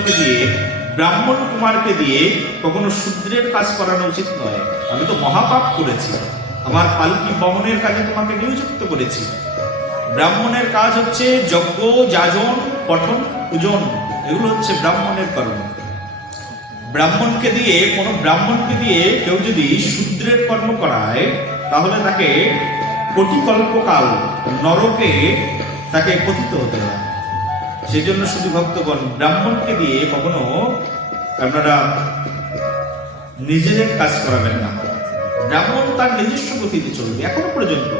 ভদ্রলোককে দিয়ে, ব্রাহ্মণ কুমারকে দিয়ে কখনো শূদ্রের কাজ করানো উচিত নয়। আমি তো মহাপাপ করেছি, আমার পালকি বহনের কাজে তোমাকে নিয়োজিত করেছি। ব্রাহ্মণের কাজ হচ্ছে যজ্ঞ, যাজন, পঠন, পূজন, এগুলো হচ্ছে ব্রাহ্মণের কর্ম। ব্রাহ্মণকে দিয়ে, কোনো ব্রাহ্মণকে দিয়ে কেউ যদি শূদ্রের কর্ম করায়, তাহলে তাকে কোটিকল্পকাল নরকে তাকে পতিত হতে হয়। সেই জন্য শুধু ভক্তগণ, ব্রাহ্মণকে দিয়ে কখনো আপনারা নিজেদের কাজ করাবেন না। ব্রাহ্মণ তার নিজস্ব গতিতে চলবে। এখনো পর্যন্ত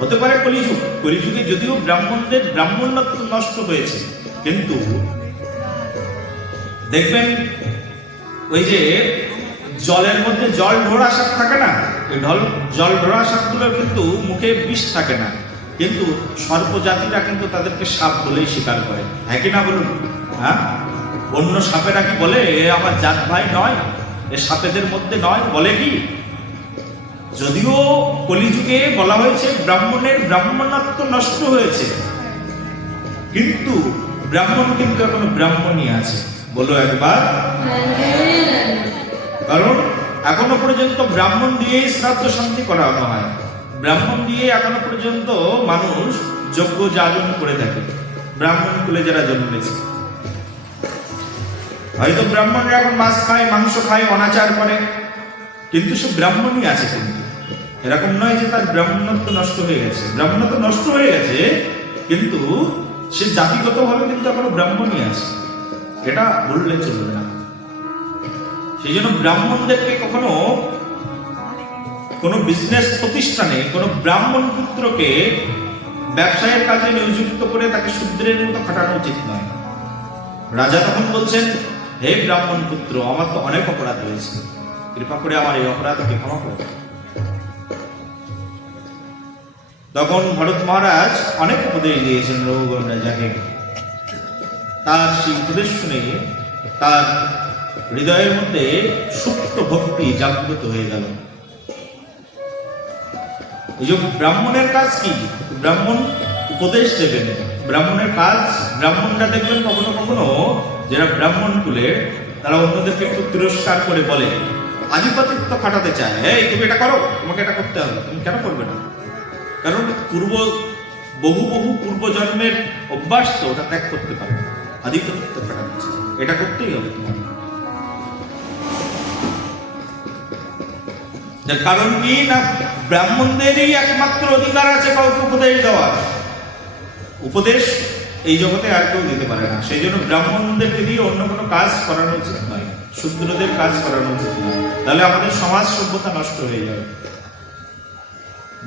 হতে পারে কলিযুগ, কলিযুগে যদিও ব্রাহ্মণদের ব্রাহ্মণ্যত্ব নষ্ট হয়েছে, কিন্তু দেখবেন ওই যে জলের মধ্যে জল ঢোড়া সাপ থাকে না, ওই জল ঢোড়া সাপগুলোর কিন্তু মুখে বিষ থাকে না, কিন্তু সর্পজাতিরা কিন্তু তাদেরকে সাপ বলেই স্বীকার করে। হ্যাঁ কি না বলুন? হ্যাঁ, অন্য সাপেরা কি বলে এ আমার জাত ভাই নয়, এ সাপেদের মধ্যে নয়? বলে কি? যদিও কলিযুগে বলা হয়েছে ব্রাহ্মণের ব্রাহ্মণত্ব নষ্ট হয়েছে, কিন্তু ব্রাহ্মণ কিন্তু এখনো ব্রাহ্মণই আছে। বলো একবার। কারণ এখনো পর্যন্ত ব্রাহ্মণ দিয়েই শ্রাদ্ধ শান্তি করানো হয়, ব্রাহ্মণ দিয়ে এখনো পর্যন্ত মানুষ যজ্ঞ যাজন করে থাকে। ব্রাহ্মণ কুলে যারা জন্মেছে, হয়তো ব্রাহ্মণরা এখন মাছ খায়, মাংস খায়, অনাচার করে, কিন্তু সে ব্রাহ্মণই আছে। কিন্তু এরকম নয় যে তার ব্রাহ্মণত্ব নষ্ট হয়ে গেছে। ব্রাহ্মণত্ব নষ্ট হয়ে গেছে, কিন্তু সে জাতিগতভাবে কিন্তু এখনো ব্রাহ্মণই আছে। এটা বললে চলবে না। সেই জন্য ব্রাহ্মণদেরকে কখনো কোনো বিজনেস প্রতিষ্ঠানে কোনো ব্রাহ্মণ পুত্রকে ব্যবসায়ের কাজে নিয়োজিত করে তাকে শূদ্রের মতো খাটানো উচিত নয়। রাজা তখন বলছেন, হে ব্রাহ্মণ পুত্র, আমার তো অনেক অপরাধ হয়েছে, কৃপা করে আমার এই অপরাধকে ক্ষমা করে দাও। তখন ভরত মহারাজ অনেক উপদেশ দিয়েছেন রঘুগণ রাজাকে। তার সেই উপদেশ শুনে তার হৃদয়ের মধ্যে সুপ্ত ভক্তি জাগ্রত হয়ে গেল। এই যে ব্রাহ্মণের কাজ কি? ব্রাহ্মণ উপদেশ দেবেন। ব্রাহ্মণের কাজ, ব্রাহ্মণরা দেখবেন কখনো কখনো যারা ব্রাহ্মণ কুলের, তারা অন্যদেরকে একটু তিরস্কার করে বলে, আধিপত্য খাটাতে চায়। এই তুমি এটা করো, তোমাকে এটা করতে হবে, তুমি কেন করবে না? কারণ বহু পূর্ব জন্মের অভ্যাস তো, ওটা ত্যাগ করতে পারবে। আধিপত্য খাটাতে চায়, এটা করতেই হবে তোমার। কারণ কি না, ব্রাহ্মণদেরই একমাত্র অধিকার আছে কাউকে উপদেশ দেওয়ার। উপদেশ এই জগতে আর কেউ দিতে পারে না। সেই জন্য ব্রাহ্মণদেরকে দিয়ে অন্য কোনো কাজ করানো উচিত নয়, শূদ্রদের কাজ করানো উচিত নয়, তাহলে আমাদের সমাজ সভ্যতা নষ্ট হয়ে যাবে।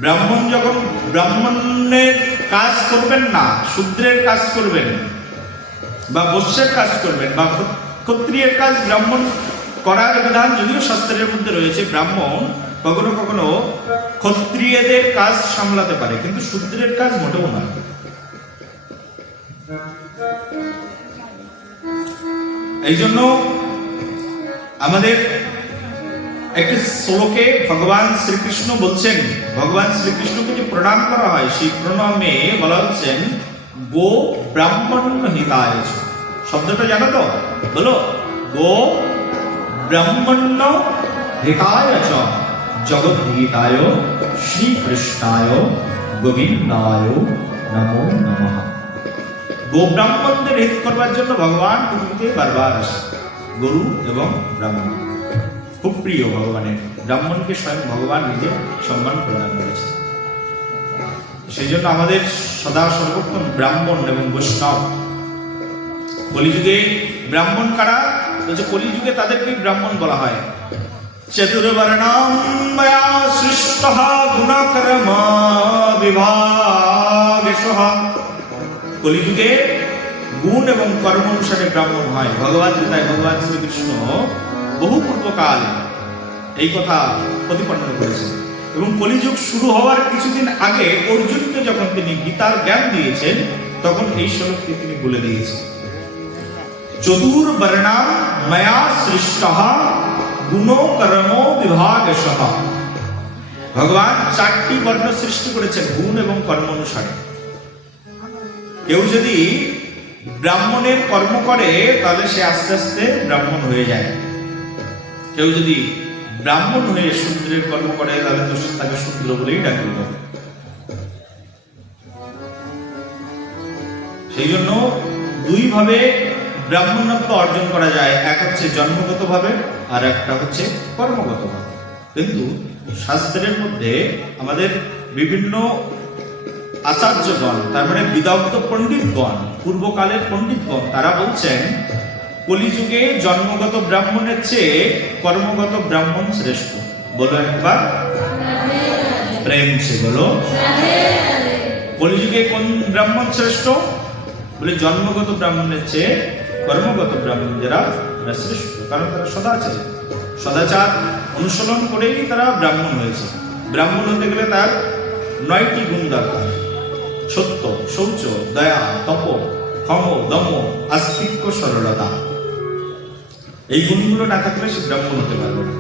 ব্রাহ্মণ যখন ব্রাহ্মণের কাজ করবেন না, শূদ্রের কাজ করবেন, বা বৈশ্যের কাজ করবেন, বা ক্ষত্রিয়ের কাজ ব্রাহ্মণ করার বিধান যদিও শাস্ত্রের মধ্যে রয়েছে। ব্রাহ্মণ কখনো কখনো ক্ষত্রিয়দের কাজ সামলাতে পারে, কিন্তু শূদ্রের কাজ মোটেও নয়। এই জন্য আমাদের একটি শ্লোকে ভগবান শ্রীকৃষ্ণ বলছেন, ভগবান শ্রীকৃষ্ণকে যে প্রণাম করা হয়, সেই প্রণামে বলা হচ্ছেন গো ব্রাহ্মণ হিতায়। শব্দটা জানো তো? বলো, গো ব্রাহ্মণ হিতায় চ জগদ্গীতায় শ্রীকৃষ্ণায় গোবিন্দায় নমো নমঃ। গো ব্রাহ্মণদের হিত করবার জন্য ভগবান পৃথিবীতে বারবার আসে। গরু এবং ব্রাহ্মণ খুব প্রিয় ভগবানের। ব্রাহ্মণকে স্বয়ং ভগবান নিজে সম্মান প্রদান করেছে। সেই জন্য আমাদের সদা সর্বক্ষণ ব্রাহ্মণ এবং বৈষ্ণব। কলিযুগে ব্রাহ্মণ কারা? বলছে কলিযুগে তাদেরকে ব্রাহ্মণ বলা হয়। চতুর্বর্ণম ময়া সৃষ্টঃ গুণকর্ম বিভাগেষঃ। কলিযুগে গুণ এবং কর্ম অনুসারে ব্রাহ্মণ হয়। ভগবান গীতায় ভগবান শ্রীকৃষ্ণ বহু পূর্বকাল এই কথা প্রতিপন্ন করেছেন, এবং কলিযুগ শুরু হওয়ার কিছুদিন আগে অর্জুনকে যখন তিনি গীতার জ্ঞান দিয়েছেন, তখন এই শ্লোকটি তিনি বলে দিয়েছেন, চতুর্বর্ণম ময়া সৃষ্টঃ গুণ কর্ম বিভাগেষঃ। ভগবান 4টি বর্ণ সৃষ্টি করেছেন গুণ এবং কর্ম অনুসারে। কেউ যদি ব্রাহ্মণের কর্ম করে তাহলে সে আস্তে আস্তে ব্রাহ্মণ হয়ে যায়। কেউ যদি ব্রাহ্মণ হয়ে শূদ্রের কর্ম করে তাহলে তো তাকে শূদ্র বলেই ডাকবে। সেই জন্য দুই ভাবে ব্রাহ্মণত্ব অর্জন করা যায়, এক হচ্ছে জন্মগত ভাবে আর একটা হচ্ছে কর্মগত ভাবে। কিন্তু শাস্ত্রের মধ্যে আমাদের বিভিন্ন আচার্যগণ, তার মানে বিদগ্ধ পণ্ডিতগণ, পূর্বকালের পণ্ডিতগণ, তারা বলছেন কলিযুগে জন্মগত ব্রাহ্মণের চেয়ে কর্মগত ব্রাহ্মণ শ্রেষ্ঠ। বলো একবার প্রেম সে বলো। কলিযুগে কোন ব্রাহ্মণ শ্রেষ্ঠ? বলে জন্মগত ব্রাহ্মণের চেয়ে কর্মগত ব্রাহ্মণ যারা শ্রেষ্ঠ, কারণ তারা সদাচারী, সদাচার অনুসরণ করেই তারা ব্রাহ্মণ হয়েছে। ব্রাহ্মণ হতে গেলে তার 9টি গুণ দরকার: সত্য, শৌচ, দয়া, তপ, ক্ষম, দম, আস্তিক্য, সরলতা। এই গুণগুলো না থাকলে সে ব্রাহ্মণ হতে পারবে না।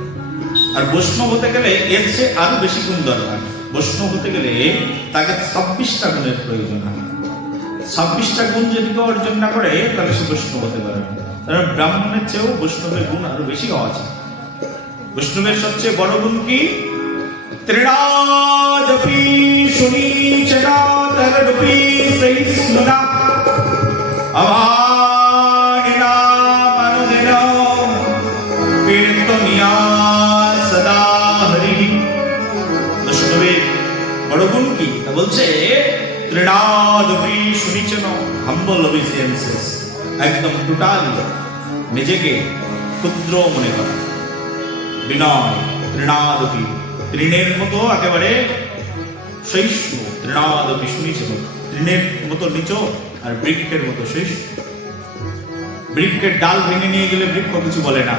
আর বৈষ্ণব হতে গেলে এর চেয়ে আরো বেশি গুণ দরকার। বৈষ্ণব হতে গেলে তাকে 26টা গুণের প্রয়োজন হয়। 26টা গুণ যদি কেউ অর্জন না করে তাহলে সে বৈষ্ণব হতে পারে না। কারণ ব্রাহ্মণের চেয়েও বৈষ্ণবের গুণ আরো বেশি হওয়া চাই। বৈষ্ণবের সবচেয়ে বড় গুণ কি? ত্রিণাদপি সুনীচনা তরপি সহিষ্ণুনা অভাগিনা মনোদিনা কীর্তনিয়া সদা হরি। বৈষ্ণবের বড় গুণ কি? তা বলছে ত্রিণাদপি সুনীচনা, হাম্বল ওবিডিয়েন্সেস, একদম টোটালি নিজেকে ক্ষুদ্র মনে করা, বিনয়, ত্রিণাদপি, তৃণের মতো একেবারে সহিষ্ণু, তৃণাদপি সুনীচনা, তৃণের মতো নিচু আর বৃক্ষের মতো সহিষ্ণু। বৃক্ষের ডাল ভেঙে নিয়ে গেলে বৃক্ষ কিছু বলে না,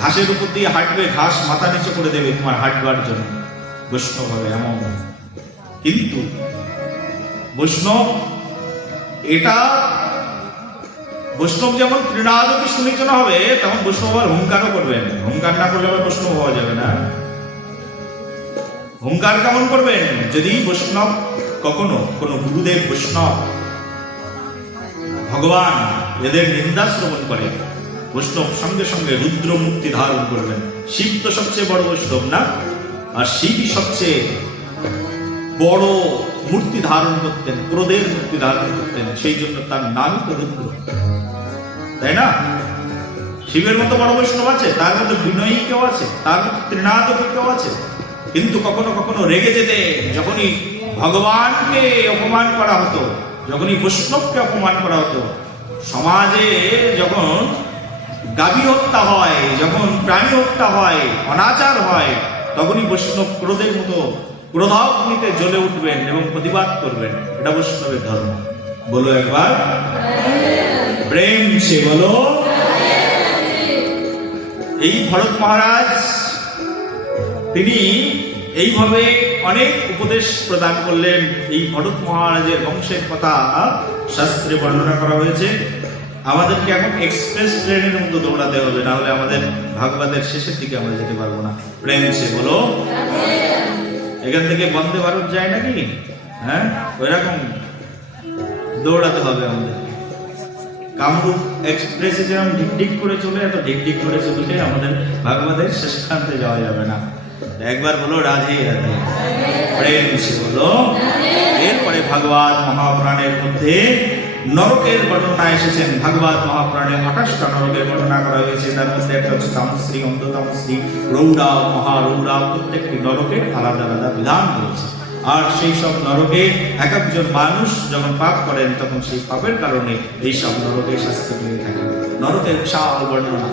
ঘাসের উপর দিয়ে হাঁটবে, ঘাস মাথা নিচু করে দেবে তোমার হাঁটবার জন্য। বৈষ্ণব হবে এমন। কিন্তু বৈষ্ণব এটা, বৈষ্ণব যেমন ত্রিণাদপি সুনীচনা হবে তেমন বৈষ্ণব আর হুঙ্কারও করবেন। হুঙ্কার না করলে আবার বৈষ্ণব হওয়া যাবে না। হুঙ্কার কেমন করবেন? যদি বৈষ্ণব কখনো কোনো গুরুদেব, বৈষ্ণব, ভগবান এদের নিন্দা শ্রবণ করে, বৈষ্ণব সঙ্গে সঙ্গে রুদ্র মূর্তি ধারণ করবেন। শিব তো সবচেয়ে বড় বৈষ্ণব না? আর শিবই সবচেয়ে বড় মূর্তি ধারণ করতেন, ক্রোধের মূর্তি ধারণ করতেন, সেই জন্য তার নামই তো রুদ্র, তাই না? শিবের মতো বড় বৈষ্ণব আছে, তার মধ্যে বিনয়ী কেউ আছে, তার মধ্যে ত্রিনাদপি কেউ আছে। কিন্তু কখনো কখনো রেগে যেতে, যখনই ভগবানকে অপমান করা হতো, যখনই বৈষ্ণবকে অপমান করা হতো, সমাজে যখন গাভী হত্যা হয়, যখন প্রাণী হত্যা হয়, অনাচার হয়, তখনই বৈষ্ণব ক্রোধের মতো ক্রোধাগ্নিতে জ্বলে উঠবেন এবং প্রতিবাদ করবেন। এটা বৈষ্ণবের ধর্ম। বলো একবার প্রেম সে বলো। এই ভরত মহারাজ তিনি এইভাবে অনেক উপদেশ প্রদান করলেন। এই ভরত মহারাজের বংশের কথা শাস্ত্রে বর্ণনা করা হয়েছে। আমাদেরকে এখন এক্সপ্রেস ট্রেনের মতো দৌড়াতে হবে, না হলে আমাদের ভাগবতের শেষের দিকে আমরা যেতে পারবো না। প্রেম সে বলো। এখান থেকে বন্দে ভারত যায় নাকি? হ্যাঁ, ওইরকম দৌড়াতে হবে আমাদের। কামরূপ এক্সপ্রেসে যেরকম ঢিকঢিক করে চলে, এত ঢিকঢিক করে চললে আমাদের ভাগবতের শেষ প্রান্তে যাওয়া যাবে না। একবার বলো রাধে রাধে। প্রেম সে বলো। এরপরে ভাগবত মহাপুরাণের মধ্যে নরকের বর্ণনা এসেছেন। ভাগবত মহাপুরাণে 28টা নরকের বর্ণনা করা হয়েছে। তার মধ্যে একটা হচ্ছে তামশ্রী, অন্ধতামশ্রী, রৌড়া, মহারৌড়া। প্রত্যেকটি নরকে আলাদা আলাদা বিধান রয়েছে। আর সেই সব নরকে এক একজন মানুষ যখন পাপ করেন তখন সেই পাপের কারণে এই সব নরকে শাস্তি পেয়ে থাকে। নরকের বিশাল বর্ণনা।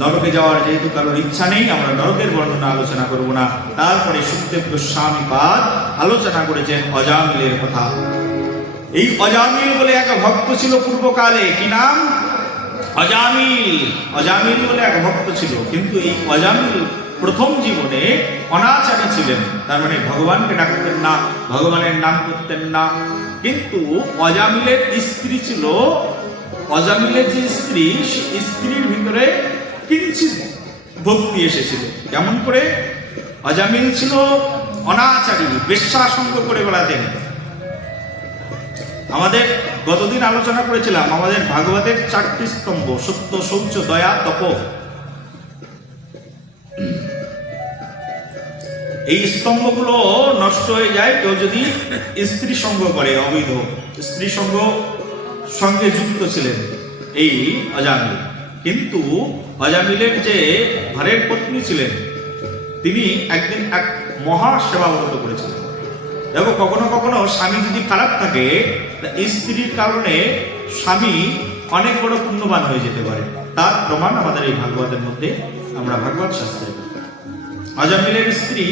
নরকে যাওয়ার যেহেতু কারোর ইচ্ছা নেই, আমরা নরকের বর্ণনা আলোচনা করব না। তারপরে সুখদেব গোস্বামী পাদ আলোচনা করেছেন অজামিলের কথা। এই অজামিল বলে এক ভক্ত ছিল পূর্বকালে। কি নাম? অজামিল। অজামিল বলে এক ভক্ত ছিল। কিন্তু এই অজামিল প্রথম জীবনে অনাচারী ছিলেন। তার মানে ভগবানকে ডাকতেন না, ভগবানের নাম করতেন না। কিন্তু অজামিলের স্ত্রী ছিল, অজামিলের যে স্ত্রী, স্ত্রীর ভিতরে কিঞ্চিত ভক্তি এসেছিল। কেমন করে? অজামিল ছিল অনাচারী, বেশ্যা সঙ্গ করে বেড়াতেন। আমাদের গতদিন আলোচনা করেছিলাম আমাদের ভাগবতের 4টি স্তম্ভ, সত্য, শৌচ, দয়া, তপ। এই স্তম্ভগুলো নষ্ট হয়ে যায় কেউ যদি স্ত্রী সঙ্গ করে, অবৈধ স্ত্রী সঙ্গে যুক্ত ছিলেন এই অজামিল। কিন্তু অজামিলের যে ঘরের পত্নী ছিলেন তিনি একদিন এক মহা সেবা ব্রত করেছিলেন। দেখো, কখনো কখনো স্বামী যদি খারাপ থাকে, স্ত্রীর কারণে স্বামী অনেক বড় পুণ্যবান হয়ে যেতে পারে। তার প্রমাণ আমাদের এই ভাগবতের মধ্যে আমরা ভাগবত শাস্ত্রে। অজামিলের স্ত্রী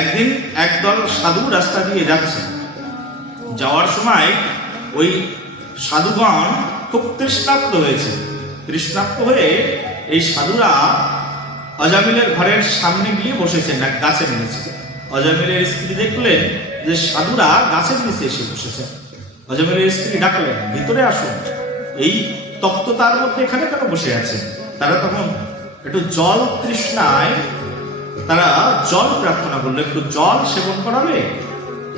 একদিন একদল সাধু রাস্তা দিয়ে যাচ্ছে। যাওয়ার সময় ওই সাধুগণ খুব তৃষ্ণার্ত হয়েছে। তৃষ্ণার্ত হয়ে এই সাধুরা অজামিলের ঘরের সামনে গিয়ে বসেছেন এক গাছের নিচে। অজামিলের স্ত্রী দেখলেন যে সাধুরা গাছের নিচে এসে বসেছে। অজামিলের স্ত্রী ডাকলেন, ভিতরে আসুন, এই তপ্ততার মধ্যে এখানে কেন বসে আছে? তারা তখন একটু জল তৃষ্ণায় তারা জল প্রার্থনা করলো, একটু জল সেবন করাবে।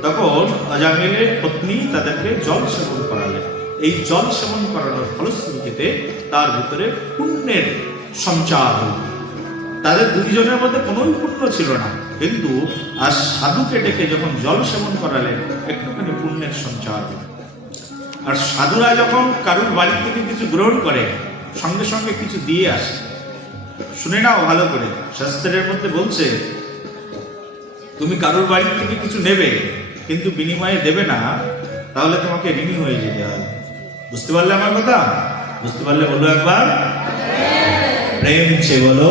তখন অজামিলের পত্নী তাদেরকে জল সেবন করালেন। এই জল সেবন করানোর ফলশ্রুতিতে তার ভিতরে পুণ্যের সঞ্চার হল। তাদের দুইজনের মধ্যে কোনো পুণ্য ছিল না, কিন্তু আর সাধুকে ডেকে যখন জল সেবন করালেন একটুখানি পুণ্যের সঞ্চার হল। আর সাধুরা যখন কারুর বাড়ি থেকে কিছু গ্রহণ করে সঙ্গে সঙ্গে কিছু দিয়ে আসে। শুনে নাও ভালো করে, শাস্ত্রের মধ্যে বলছে তুমি কারুর বাড়ি থেকে কিছু নেবে কিন্তু বিনিময়ে দেবে না, তাহলে তোমাকে ঋণী হয়ে যেতে হবে। বুঝতে পারলে আমার কথা? বুঝতে পারলে বলো একবার প্রেম সে বলো।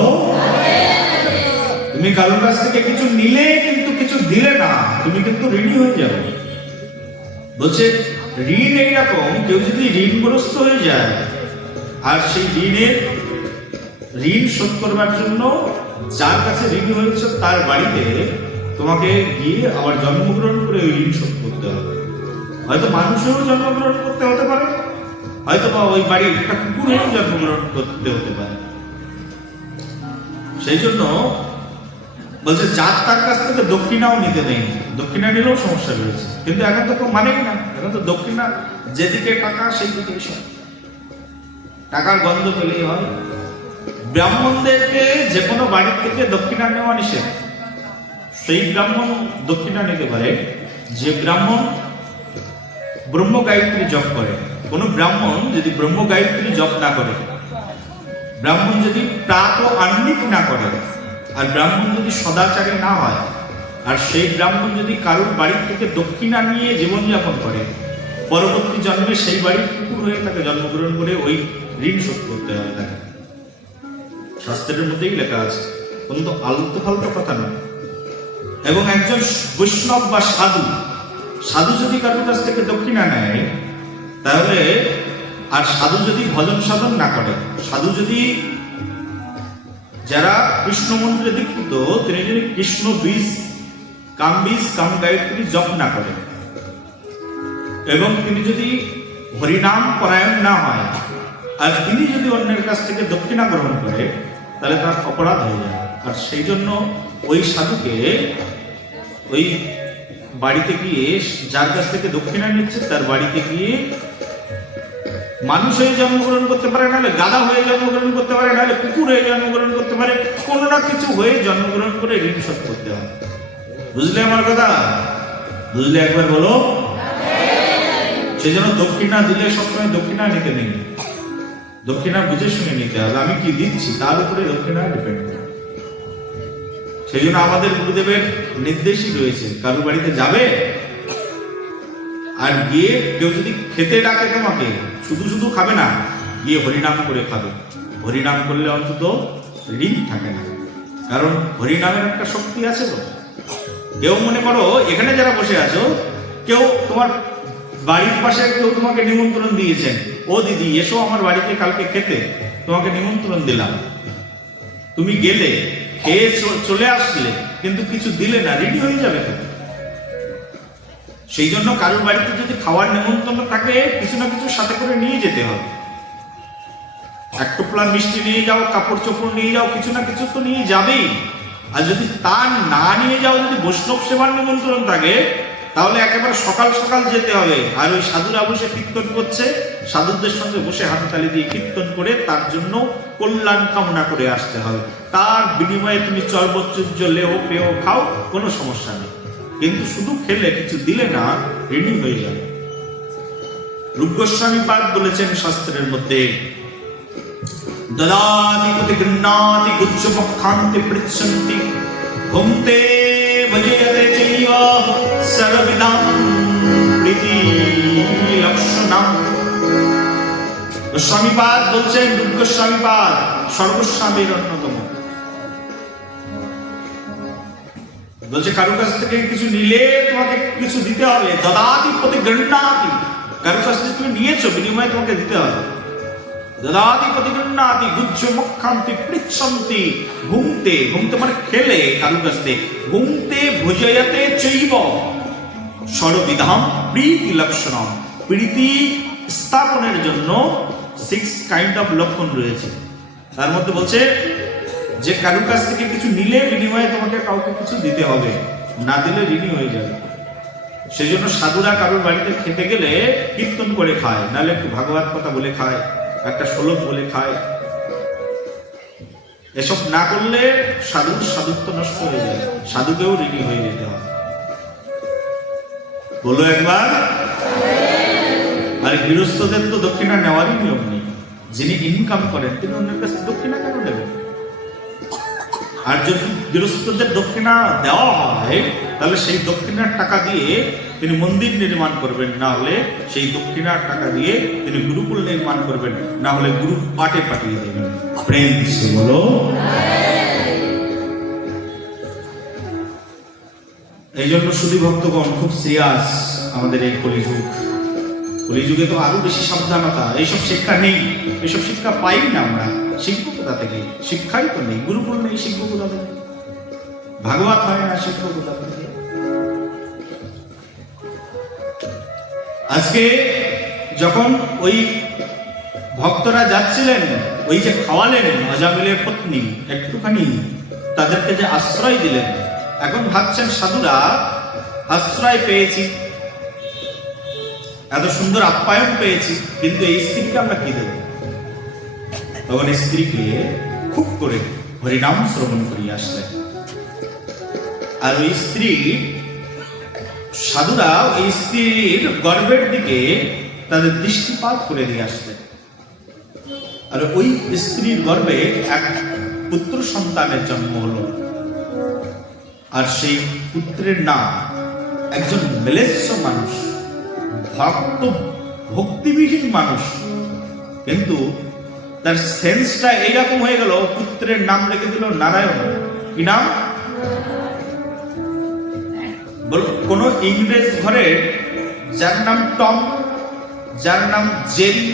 তুমি কারোর কাছ থেকে কিছু নিলে কিন্তু কিছু দিলে না, তুমি কিন্তু ঋণী হয়ে যাবে। বলছে ঋণ এইরকম, কেউ যদি ঋণগ্রস্ত হয়ে যায় আর সেই ঋণ শোধ করবার জন্য যার কাছে ঋণী হয়েছে তার বাড়িতে তোমাকে গিয়ে আবার জন্মগ্রহণ করে ওই ঋণ শোধ করতে হবে। হয়তো মানুষেরও জন্মগ্রহণ করতে হতে পারে, হয়তো বা ওই বাড়ির একটা কুকুরেরও জন্মগ্রহণ করতে হতে পারে। সেই জন্য বলছে যার তার কাছ থেকে দক্ষিণাও নিতে নেই। দক্ষিণা নিলেও সমস্যা রয়েছে, কিন্তু এখন তো কেউ মানেই না। এখন তো দক্ষিণা যেদিকে টাকা সেই দিকে সব টাকার গন্ধ পেলেই হয়। ব্রাহ্মণদেরকে যে কোনো বাড়ির থেকে দক্ষিণা নেওয়া নিষেধ। সেই ব্রাহ্মণ দক্ষিণা নিতে পারে যে ব্রাহ্মণ ব্রহ্ম গায়ত্রী জপ করে। কোন ব্রাহ্মণ যদি ব্রহ্ম গায়ত্রী জপ না করে, ব্রাহ্মণ যদি প্রাত আহ্নিক না করে, আর ব্রাহ্মণ যদি সদাচারী না হয়, আর সেই ব্রাহ্মণ যদি কারুর বাড়ির থেকে দক্ষিণা নিয়ে জীবনযাপন করে, পরবর্তী জন্মে সেই বাড়ির কুকুর হয়ে তাকে জন্মগ্রহণ করে ওই ঋণ শোধ করতে হবে তাকে। শাস্ত্রের মধ্যেই লেখা আছে, কিন্তু আলতু ফালতু কথা নয়। এবং একজন বৈষ্ণব বা সাধু যদি কারোর কাছ থেকে দক্ষিণা নেয়, তাহলে আর সাধু যদি ভজন সাধন না করে, সাধু যদি যারা কৃষ্ণ মন্ত্রে দীক্ষিত তিনি যদি কৃষ্ণ বীজ কাম গায়ত্রী জপ না করে, এবং তিনি যদি হরিনাম পরায়ণ না হয়, আর তিনি যদি অন্যের কাছ থেকে দক্ষিণা গ্রহণ করে, তাহলে তার অপরাধ হয়ে যায়। আর সেই জন্য ওই সাধুকে ওই বাড়িতে গিয়ে যার কাছ থেকে দক্ষিণা নিচ্ছে তার বাড়িতে গিয়ে মানুষ হয়ে জন্মগ্রহণ করতে পারে, নাহলে গাধা হয়ে জন্মগ্রহণ করতে পারে, নাহলে কুকুর হয়ে জন্মগ্রহণ করতে পারে, কোনো না কিছু হয়ে জন্মগ্রহণ করে ঋণ শোধ করতে হবে। বুঝলে আমার কথা? বুঝলে একবার বলো। সেই জন্য দক্ষিণা দিলে সবসময় দক্ষিণা নিতে নেই, দক্ষিণা বুঝে শুনে নিতে হবে। আমি কি দিচ্ছি তার উপরে দক্ষিণা ডিপেন্ড করে। সেই জন্য আমাদের গুরুদেবের নির্দেশই রয়েছে, কারোর বাড়িতে যাবে আর গিয়ে কেউ যদি খেতে ডাকে তোমাকে, শুধু খাবে না, গিয়ে হরিনাম করে খাবে। হরিনাম করলে অন্তত ঋণ থাকে না, কারণ হরিনামের একটা শক্তি আছে। তো কেউ মনে করো এখানে যারা বসে আছো, কেউ তোমার বাড়ির পাশে কেউ তোমাকে নিমন্ত্রণ দিয়েছেন, ও দিদি এসো আমার বাড়িতে কালকে খেতে, তোমাকে নিমন্ত্রণ দিলাম, তুমি গেলে, খেয়ে চলে আসলে, কিন্তু কিছু দিলে না, ঋণী হয়ে যাবে তো। সেই জন্য কারোর বাড়িতে যদি খাওয়ার নিমন্ত্রণ থাকে, কিছু না কিছু সাথে করে নিয়ে যেতে হবে। এক টোপলা মিষ্টি নিয়ে যাও, কাপড় চোপড় নিয়ে যাও, কিছু না কিছু তো নিয়ে যাবেই। আর যদি তা না নিয়ে যাও, যদি বৈষ্ণব সেবার নিমন্ত্রণ থাকে, তাহলে একেবারে সকাল সকাল যেতে হবে। আর ওই সাধুরা বসে কীর্তন করছে, সাধুদের সঙ্গে বসে হাততালি দিয়ে কীর্তন করে তার জন্য কল্যাণ কামনা করে আসতে হবে। তার বিনিময়ে তুমি চর্বচুর্য লেহ পেহ খাও, কোনো সমস্যা নেই, কিন্তু শুধু খেলে কিছু দিলে না, ঋণী হয়ে যাবে। রূপ গোস্বামী পাদ বলেছেন শাস্ত্রের মধ্যে, দদাতি প্রতি গৃহ্ণাতি গুচ্ছ পক্ষান্তি পৃচ্ছন্তি ভুঙ্ক্তে ভজেয়তে চৈব সর্ববিধাম প্রীতি লক্ষণাম। গোস্বামীপাদ বলছেন, রূপ গোস্বামীপাদ সর্বস্বামীর অন্যতম, বলছে কারো কাছ থেকে কিছু নিলে তোমাকে কিছু দিতে হবে। দদাতি প্রতি গৃহ্ণাতি, কারো কাছ থেকে তুমি নিয়েছো, বিনিময়ে তোমাকে দিতে হবে। দদাতি প্রতি গৃহ্ণাতি গুচ্ছ মুখান্তি পৃচ্ছন্তি ভুঙ্ক্তে, ভুঙ্ক্তে মানে খেলে কারো কাছ থেকে, ভুঙ্ক্তে ভুজয়তে চৈব সর্ববিধাম প্রীতি লক্ষণম। প্রীতি স্থাপনের জন্য 6 কাইন্ড অফ লক্ষণ রয়েছে। তার মধ্যে বলছে যে কারো কাছ থেকে কিছু নিলে বিনিময়ে তোমাকে কাউকে কিছু দিতে হবে, না দিলে ঋণী হয়ে যাবে। সেই জন্য সাধুরা কারোর বাড়িতে খেতে গেলে কীর্তন করে খায়, নাহলে একটু ভাগবত কথা বলে খায়, একটা শ্লোক বলে খায়। এসব না করলে সাধুর সাধুত্ব নষ্ট হয়ে যায়, সাধুকেও ঋণী হয়ে যেতে হবে। বলো একবার। আর গৃহস্থদের তো দক্ষিণা নেওয়ারই নিয়ম নেই, যিনি ইনকাম করেন তিনি অন্যের কাছে দক্ষিণা কেন নেবেন? আর যদি গৃহস্থদের দক্ষিণা দেওয়া হয়, তাহলে সেই দক্ষিণার টাকা দিয়ে তিনি মন্দির নির্মাণ করবেন, না হলে সেই দক্ষিণার টাকা দিয়ে তিনি গুরুকুল নির্মাণ করবেন, না হলে গুরু পাটে পাঠিয়ে দেবেন। প্রেম সে বলো। এই জন্য শুধু ভক্তগণ খুব সিরিয়াস আমাদের এই কলিযুগ। কলিযুগে তো আরো বেশি সাবধানতা, এইসব শিক্ষা নেই, এইসব শিক্ষা পাই না আমরা। শিখবো কোথা থেকে? শিক্ষাই তো নেই, গুরুকুল নেই, শিখবো কোথা থেকে? ভাগবত হয় না, শিখবো কোথা থেকে? আজকে যখন ওই ভক্তরা যাচ্ছিলেন, ওই যে খাওয়ালেন অজামিলের পত্নী, একটুখানি তাদেরকে যে আশ্রয় দিলেন, এখন ভাবছেন সাধুরা আশ্রয় পেয়েছি, এত সুন্দর আপ্যায়ন পেয়েছি, কিন্তু এই স্ত্রীকে আমরা কি দেব? তখন স্ত্রীকে খুব করে হরিনাম শ্রবণ করিয়ে আসলেন। আর ওই স্ত্রী, সাধুরা ওই স্ত্রীর গর্ভের দিকে তাদের দৃষ্টিপাত করে দিয়ে আসলেন। আর ওই স্ত্রীর গর্ভে এক পুত্র সন্তানের জন্ম হলো। আর সেই পুত্রের নাম একজন মেলেচ্ছ মানুষ, ভক্তিবিহীন মানুষ, কিন্তু তার সেন্সটা এইরকম হয়ে গেল, পুত্রের নাম রেখে দিল নারায়ণ। কি নাম? কোন ইংরেজ ঘরের যার নাম টম, যার নাম জেরি,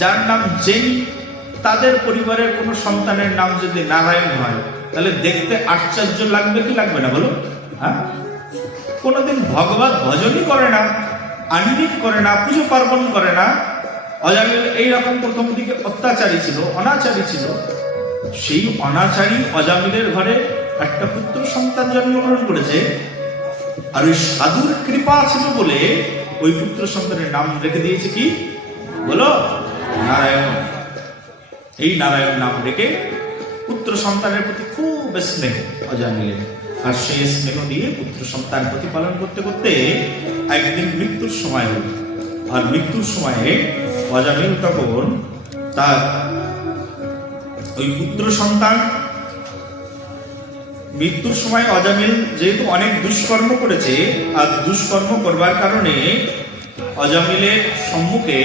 যার নাম জেনি, তাদের পরিবারের কোন সন্তানের নাম যদি নারায়ণ হয়, তাহলে দেখতে আশ্চর্য লাগবে কি লাগবে না বলো? হ্যাঁ, কোনোদিন ভগবত ভজনই করে না, আন্নিক করে না, পুজো পার্বণ করে না। অজামিল এইরকম প্রথম দিকে অত্যাচারী ছিল, অনাচারী ছিল। সেই অনাচারী অজামিলের ঘরে একটা পুত্র সন্তান জন্মগ্রহণ করেছে, আর ওই সাধুর কৃপা ছিল বলে ওই পুত্র সন্তানের নাম রেখে দিয়েছে কি বলো? নারায়ণ। এই নারায়ণ নাম রেখে পুত্র সন্তানের প্রতি খুব স্নেহ অজামিলের, আর সেই স্নেহ দিয়ে পুত্র সন্তান প্রতিপালন করতে করতে একদিন মৃত্যুর সময় হল। আর মৃত্যুর সময়ে অজামিল তখন তার ওই পুত্র সন্তান, মৃত্যুর সময় অজামিল যেহেতু অনেক দুষ্কর্ম করেছে, আর দুষ্কর্ম করবার কারণে অজামিলের সম্মুখে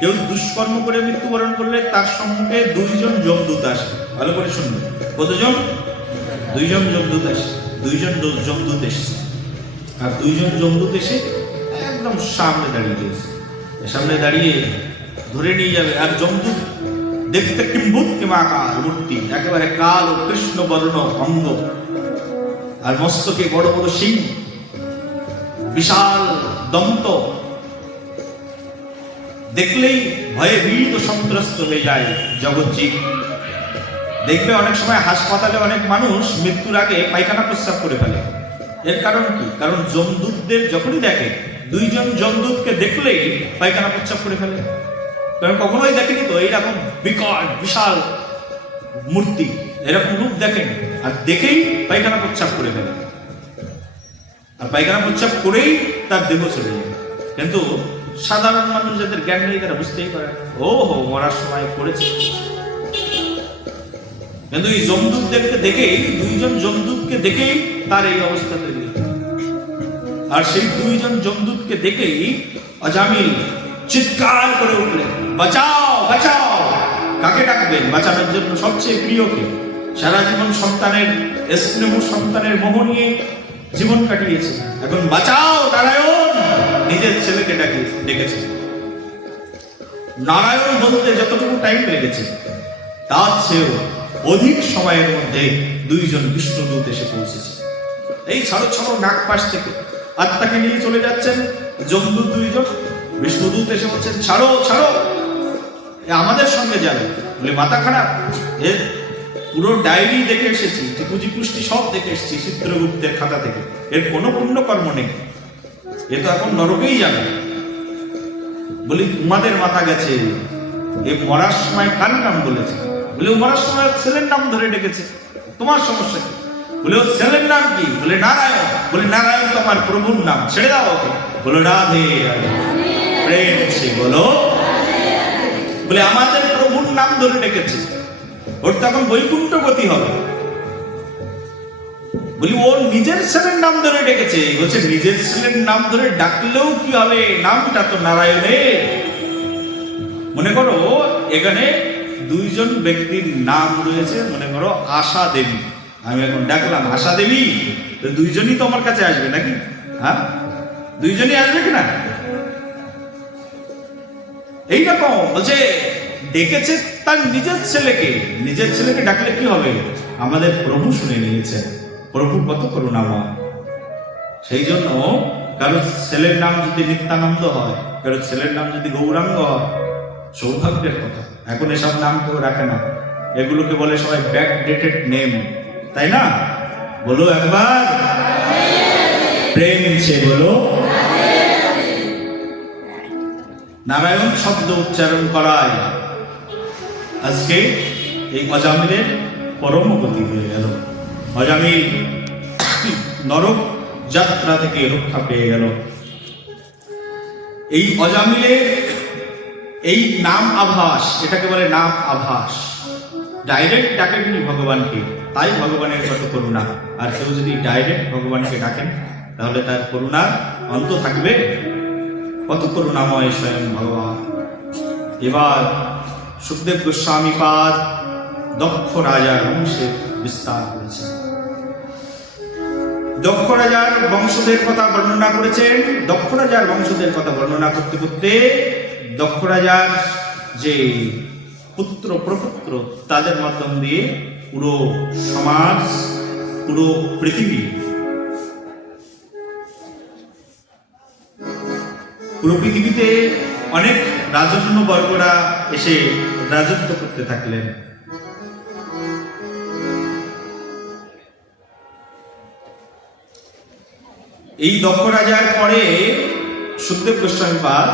কেউ দুষ্কর্ম করে মৃত্যুবরণ করলে তার সম্মুখে 2 জন যমদূত আসে। ভালো করে শুনবে, কতজন? 2 জন যমদূত আসে। 2 জন যমদূত এসেছে, আর 2 জন যমদূত এসে একদম সামনে দাঁড়িয়ে দিয়েছে। সামনে দাঁড়িয়ে ধরে নিয়ে যাবে। আর যমদূত দেখতে কিম্ভূত কিমাকার মূর্তি, একেবারে কাল ও কৃষ্ণ বর্ণ অঙ্গ, আর মস্তকে বড় বড় শিং, বিশাল দন্ত, দেখলেই ভয়ে ভীত সন্ত্রস্ত হয়ে যায় জগজ্জীব। দেখবে অনেক সময় হাসপাতালে অনেক মানুষ মৃত্যুর আগে পায়খানা প্রস্রাব করে ফেলে, এর কারণ কি? কারণ যমদূতদের যখনই দেখে, দুইজন যমদূতকে দেখলেই পায়খানা প্রস্রাব করে ফেলে। কারণ কখনোই দেখেনি তো এইরকম বিকট বিশাল মূর্তি, এরকম রূপ দেখেনি, আর দেখেই পায়খানা প্রস্রাব করে ফেলে, আর পায়খানা প্রস্রাব করেই তার দেহ চলে যাবে। কিন্তু সাধারণ মানুষ যাদের জ্ঞান নেই তারা বুঝতেই পারে, ও হো মরার সময় করেছে। কিন্তু এই যমদূতদেরকে দেখেই, দুইজন যমদূতকে দেখেই তার এই অবস্থা তৈরি। আর সেই দুইজন যমদূতকে দেখেই আজামিল চিৎকার করে উঠলেন, বাঁচাও বাঁচাও। কাকে ডাকবেন? বাঁচানোর জন্য সবচেয়ে প্রিয়কে। সারা জীবন সন্তানের স্নেহ, সন্তানের মোহ নিয়ে জীবন কাটিয়েছে, এখন বাঁচাও নারায়ণ। নিজের ছেলেকে ডেকেছে। নারায়ণ বলতে যতটুকু টাইম লেগেছে তার চেয়েও অধিক সময়ের মধ্যে দুইজন বিষ্ণুদূত এসে পৌঁছেছে। এই ছাড়ো ছাড়ো নাক পাশ থেকে আত্মাকে নিয়ে চলে যাচ্ছেন যমদূত দুইজন। বিষ্ণুদূত এসে বলছেন, ছাড়ো ছাড়ো, আমাদের সঙ্গে যাবে। বলে মাথা খারাপ, এর পুরো ডায়েরি দেখে এসেছি, পুঁজি পুষ্টি সব দেখে এসেছি চিত্রগুপ্তের খাতা থেকে, এর কোনো পুণ্যকর্ম নেই, এ তো এখন নরকেই যাবে। বলি তোমাদের মাথা গেছে, এ মরার সময় কার নাম বলেছে? বলে ও মরার সময় ছেলের নাম ধরে ডেকেছে, তোমার সমস্যা কি? বলে ও ছেলের নাম কি? বলে নারায়ণ। বলে নারায়ণ তো আমার প্রভুর নাম, ছেড়ে দাও ওকে। বলো রাধে প্রেম সে বলো। বলে আমাদের প্রভুর নাম ধরে ডেকেছে, ওর তো এখন বৈকুণ্ঠ গতি হবে। বলি ওর নিজের ছেলের নাম ধরে ডেকেছে। বলছে নিজের ছেলের নাম ধরে ডাকলেও কি হবে, নামটা তো নারায়ণের। মনে করো এখানে দুইজন ব্যক্তির নাম রয়েছে, মনে করো আশা দেবী, আমি এখন ডাকলাম আশা দেবী, দুইজনই তো আমার কাছে আসবে নাকি? হ্যাঁ, দুইজনই আসবে কিনা? এইরকম বলছে ডেকেছে তার নিজের ছেলেকে। নিজের ছেলেকে ডাকলে কি হবে? আমাদের প্রভু শুনে নিয়েছে, প্রভু কত করুণাময়। সেই জন্য কারো ছেলের নাম যদি নিত্যানন্দ হয়, কারো ছেলের নাম যদি গৌরাঙ্গ হয়, সৌভাগ্যের কথা। এখন এসব নাম কেউ রাখে না, এগুলোকে বলে সবাই ব্যাক ডেটেড নেম, তাই না? বলো একবার প্রেম সে বলো। নারায়ণ শব্দ উচ্চারণ করায় আজকে এই অজামিলের পরম গতি হয়ে গেল। অজামিল নরক যাত্রা থেকে রক্ষা পেয়ে গেল। এই অজামিলের এই নাম আভাস, এটাকে বলে নাম আভাস। ডাইরেক্ট ডাকেননি ভগবানকে, তাই ভগবানের কত করুণা। আর কেউ যদি ডাইরেক্ট ভগবানকে ডাকেন তাহলে তার করুণার অন্ত থাকবে? কত করুণাময় স্বয়ং ভগবান। এবার সুখদেব গোস্বামী পাদ দক্ষ রাজার বংশে বিস্তার করেছে। দক্ষ রাজার বংশধের কথা বর্ণনা করেছেন। দক্ষ রাজার বংশধের কথা বর্ণনা করতে করতে দক্ষ রাজার যে পুত্র প্রপুত্র তাদের মাধ্যম দিয়ে পুরো সমাজ, পুরো পৃথিবীতে অনেক রাজন্য বর্গরা এসে রাজত্ব করতে থাকলেন। এই দক্ষ রাজার পরে সুখদেব গোস্বামী পাদ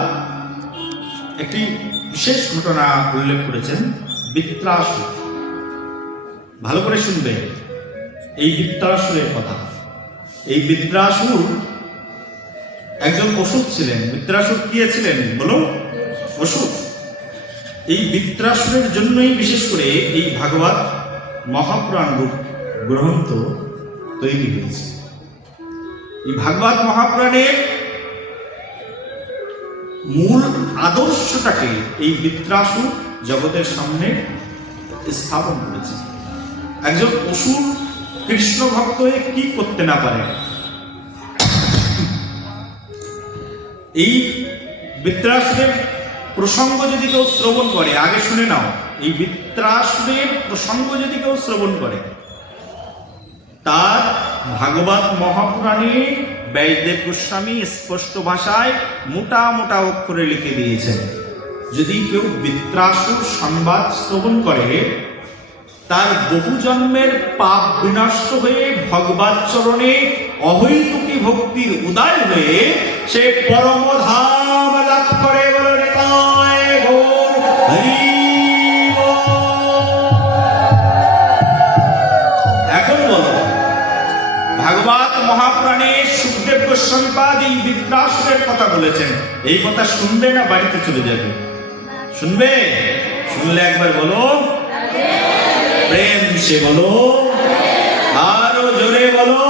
একটি বিশেষ ঘটনা উল্লেখ করেছেন, বৃত্রাসুর। ভালো করে শুনবে এই বৃত্রাসুরের কথা। এই বৃত্রাসুর একজন অসুর ছিলেন। বৃত্রাসুর কি ছিলেন বলো? অসুর। এই বৃত্রাসুরের জন্যই বিশেষ করে এই ভাগবত মহাপুরাণ রূপ গ্রন্থ তৈরি হয়েছে। এই ভাগবত মহাপুরাণের মূল আদর্শটাকে এই বৃত্রাসুর জগতের সামনে স্থাপন করেছে। একজন অসুর কৃষ্ণ ভক্ত হয়ে কি করতে না পারে। এই বৃত্রাসুরের প্রসঙ্গ যদি কেউ শ্রবণ করে, আগে শুনে নাও, এই বৃত্রাসুরের প্রসঙ্গ যদি কেউ শ্রবণ করে, তার ভাগবত মহাপুরাণে ব্যাসদেব গোস্বামী স্পষ্ট ভাষায় মোটা মোটা অক্ষরে লিখে দিয়েছেন। যদি কেউ বৃত্রাসুর সংবাদ শ্রবণ করে তার বহু জন্মের পাপ বিনষ্ট হয়ে ভগবান চরণে অহৈতুকী ভক্তির উদয় হয়ে সে পরম ধাম লাভ করে। বলে এখন বলো, ভাগবত মহাপুরাণে সুখদেব গোস্বামীপাদ এই বিপ্রাসুরের কথা বলেছেন, এই কথা শুনবে না বাড়িতে চলে যাবে? শুনবে? শুনলে একবার বলো প্রেম সে বলো, আরো জোরে বলো,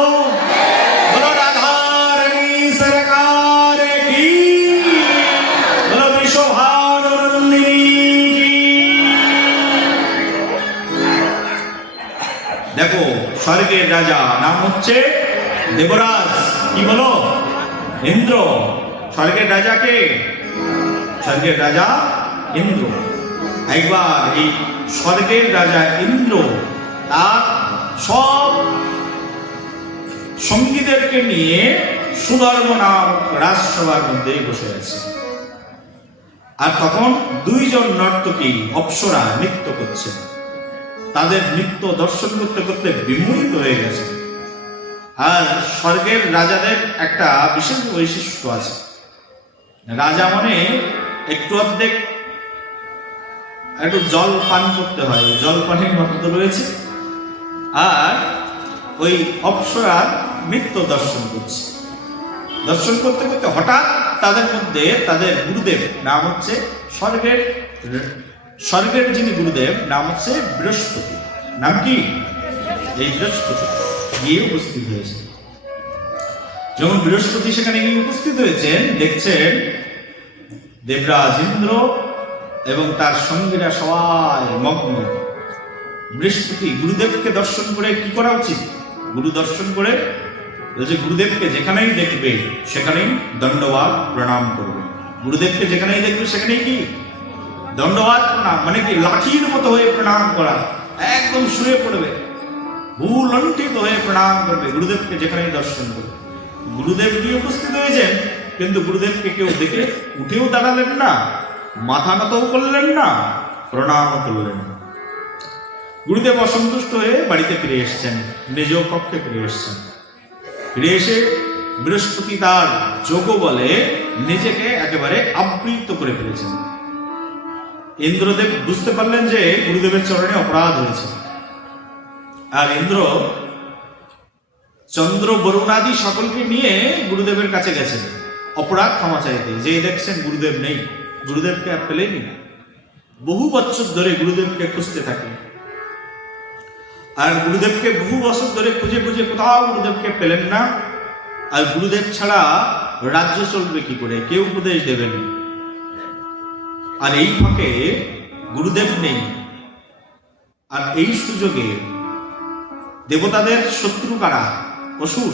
বলো রাধারানী সরকার কি, বলো বিশ্বভানন্দিনী কি। দেখো, স্বর্গের রাজা নাম হচ্ছে দেবরাজ, কি বলো? ইন্দ্র। স্বর্গের রাজাকে? স্বর্গের রাজা ইন্দ্র। একবার এই স্বর্গের রাজা ইন্দ্র তার সব সঙ্গীদেরকে নিয়ে সুধর্ম নাম রাজসভার মধ্যে বসে আছে। আর তখন দুইজন নর্তকী অপ্সরা নৃত্য করছে। তাদের নৃত্য দর্শন করতে করতে বিমোহিত হয়ে গেছে। আর স্বর্গের রাজাদের একটা বিশেষ বৈশিষ্ট্য আছে, রাজা মানে একটু অর্ধেক একটু জল পান করতে হয়, জল পানির মতো রয়েছে। আর ওই অপ্সরার নৃত্য দর্শন করছে। দর্শন করতে করতে হঠাৎ তাদের মধ্যে তাদের গুরুদেব নাম হচ্ছে স্বর্গের যিনি গুরুদেব নাম হচ্ছে বৃহস্পতি। নাম কি? এই বৃহস্পতি গিয়ে উপস্থিত হয়েছে। যখন বৃহস্পতি সেখানে গিয়ে উপস্থিত হয়েছেন, দেখছেন দেবরাজ ইন্দ্র এবং তার সঙ্গীরা সবাই মগ্ন। বৃহস্পতি গুরুদেবকে দর্শন করে কি করা উচিত? গুরু দর্শন করে গুরুদেবকে যেখানেই দেখবে সেখানেই দণ্ডবাদ প্রণাম করবে। গুরুদেবকে যেখানেই দেখবে সেখানেই কি দণ্ডবাদ প্রণাম, মানে কি লাঠির মতো হয়ে প্রণাম করা, একদম শুয়ে পড়বে, ভূলণ্ঠিত হয়ে প্রণাম করবে গুরুদেবকে যেখানেই দর্শন করবে। গুরুদেব গিয়ে উপস্থিত হয়েছেন, কিন্তু গুরুদেবকে কেউ দেখে উঠেও দাঁড়ালেন না, মাথা নতও করলেন না, প্রণামও করলেন না। গুরুদেব অসন্তুষ্ট হয়ে বাড়িতে ফিরে এসেছেন, নিজ কক্ষে ফিরে এসেছেন। ফিরে এসে বৃহস্পতি তার যোগ বলে নিজেকে একেবারে আবৃত করে ফেলেছেন। ইন্দ্রদেব বুঝতে পারলেন যে গুরুদেবের চরণে অপরাধ হয়েছে। আর ইন্দ্র চন্দ্র বরুণাদি সকলকে নিয়ে গুরুদেবের কাছে গেছেন অপরাধ ক্ষমা চাইতে। যে দেখছেন গুরুদেব নেই, গুরুদেবকে আর পেলেনি। বহু বছর ধরে গুরুদেবকে খুঁজতে থাকে। আর গুরুদেবকে বহু বছর ধরে খুঁজে খুঁজে কোথাও গুরুদেবকে পেলেন না। আর গুরুদেব ছাড়া রাজ্য চলবে কি করে? কেউ উপদেশ দেবেন। আর এই ফাঁকে গুরুদেব নেই। আর এই সুযোগে দেবতাদের শত্রু কারা? অসুর।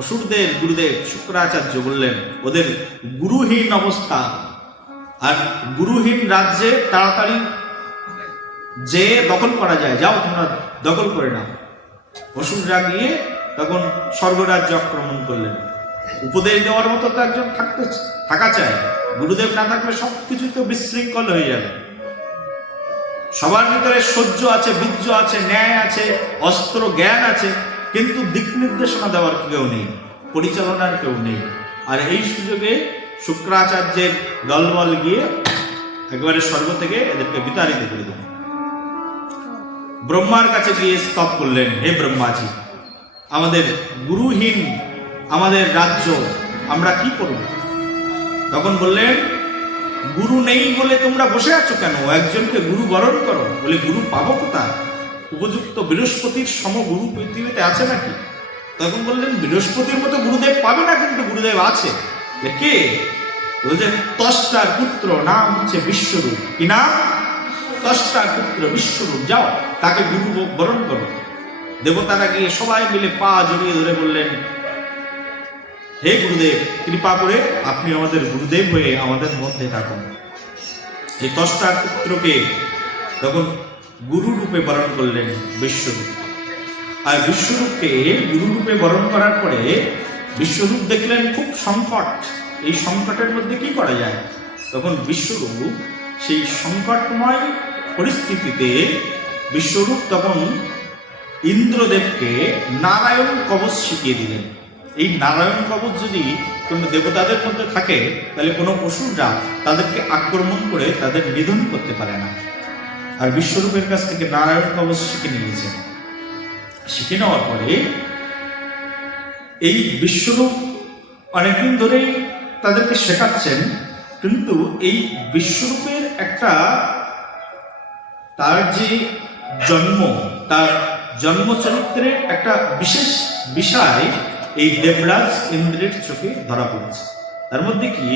অসুরদের গুরুদেব শুক্রাচার্য বললেন ওদের গুরুহীন অবস্থা। আর গুরুহীন রাজ্যে তাড়াতাড়ি যে দখল করা যায়, যাও তোমরা দখল করে নাও। অসুররা গিয়ে তখন স্বর্গরাজ্য আক্রমণ করলেন। উপদেশ দেওয়ার মতো তো একজন থাকা চায়। গুরুদেব না থাকলে সবকিছু তো বিশৃঙ্খল হয়ে যাবে। সবার ভিতরে সহ্য আছে, বীর্য আছে, ন্যায় আছে, অস্ত্র জ্ঞান আছে, কিন্তু দিক নির্দেশনা দেওয়ার কেউ নেই, পরিচালনার কেউ নেই। আর এই সুযোগে শুক্রাচার্যের দলবল গিয়ে একেবারে স্বর্গ থেকে এদেরকে বিতাড়িত করে দেন। ব্রহ্মার কাছে গিয়ে স্তব করলেন, হে ব্রহ্মাজি, আমাদের গুরুহীন আমাদের রাজ্য, আমরা কি করব? তখন বললেন, গুরু নেই বলে তোমরা বসে আছো কেন? একজনকে গুরু বরণ করো। বলে, গুরু পাবো কোথায়? উপযুক্ত বৃহস্পতির সম গুরু পৃথিবীতে আছে নাকি? তখন বললেন, বৃহস্পতির মতো গুরুদেব পাবে না, কিন্তু গুরুদেব আছে। কে? বলছে, ত্বষ্টার পুত্র, নাম হচ্ছে বিশ্বরূপ। কি নাম? ত্বষ্টার পুত্র বিশ্বরূপ। যাও তাকে গুরু বরণ করো। দেবতারা গিয়ে সবাই মিলে পা জড়িয়ে ধরে বললেন, হে গুরুদেব, কৃপা করে আপনি আমাদের গুরুদেব হয়ে আমাদের মধ্যে থাকুন। এই ত্বষ্টার পুত্রকে তখন গুরু রূপে বরণ করলেন বিশ্বরূপ। আর বিশ্বরূপকে গুরু রূপে বরণ করার পরে বিশ্বরূপ দেখলেন খুব সংকট, এই সংকটের মধ্যে কি করা যায়? তখন বিশ্বরূপ সেই সংকটময় পরিস্থিতিতে বিশ্বরূপ তখন ইন্দ্রদেবকে নারায়ণ কবচ শিখিয়ে দিলেন। এই নারায়ণ কবচ যদি কোনো দেবতাদের মধ্যে থাকে তাহলে কোনো অসুররা তাদেরকে আক্রমণ করে তাদের নিধন করতে পারে না। আর বিশ্বরূপের কাছ থেকে নারায়ণ কবচ শিখে নিয়েছেন। শিখে নেওয়ার পরে এই বিশ্বরূপ অনেকদিন ধরেই তাদেরকে শেখাচ্ছেন, কিন্তু এই বিশ্বরূপের একটা তার যে জন্ম, তার জন্মচরিত্রের একটা বিশেষ বিষয় এই দেবরাজ ইন্দ্রের চোখে ধরা পড়েছে। তার মধ্যে কি,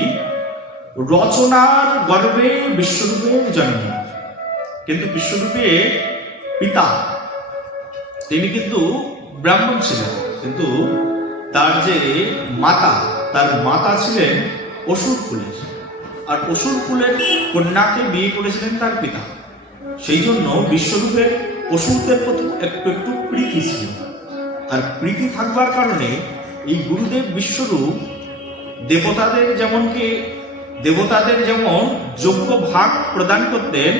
রচনার গর্ভে বিশ্বরূপের জন্ম, কিন্তু বিশ্বরূপের পিতা তিনি কিন্তু ব্রাহ্মণ ছিলেন, কিন্তু তার যে মাতা, তার মাতা ছিলেন অসুর কুলের, আর অসুর কুলের কন্যাকে বিয়ে করেছিলেন তার পিতা। সেই জন্য বিশ্বরূপের অসুরদের প্রতি একটু একটু প্রীতি ছিল। আর প্রীতি থাকবার কারণে এই গুরুদেব বিশ্বরূপ দেবতাদের যেমন যোগ্য ভাগ প্রদান করতেন,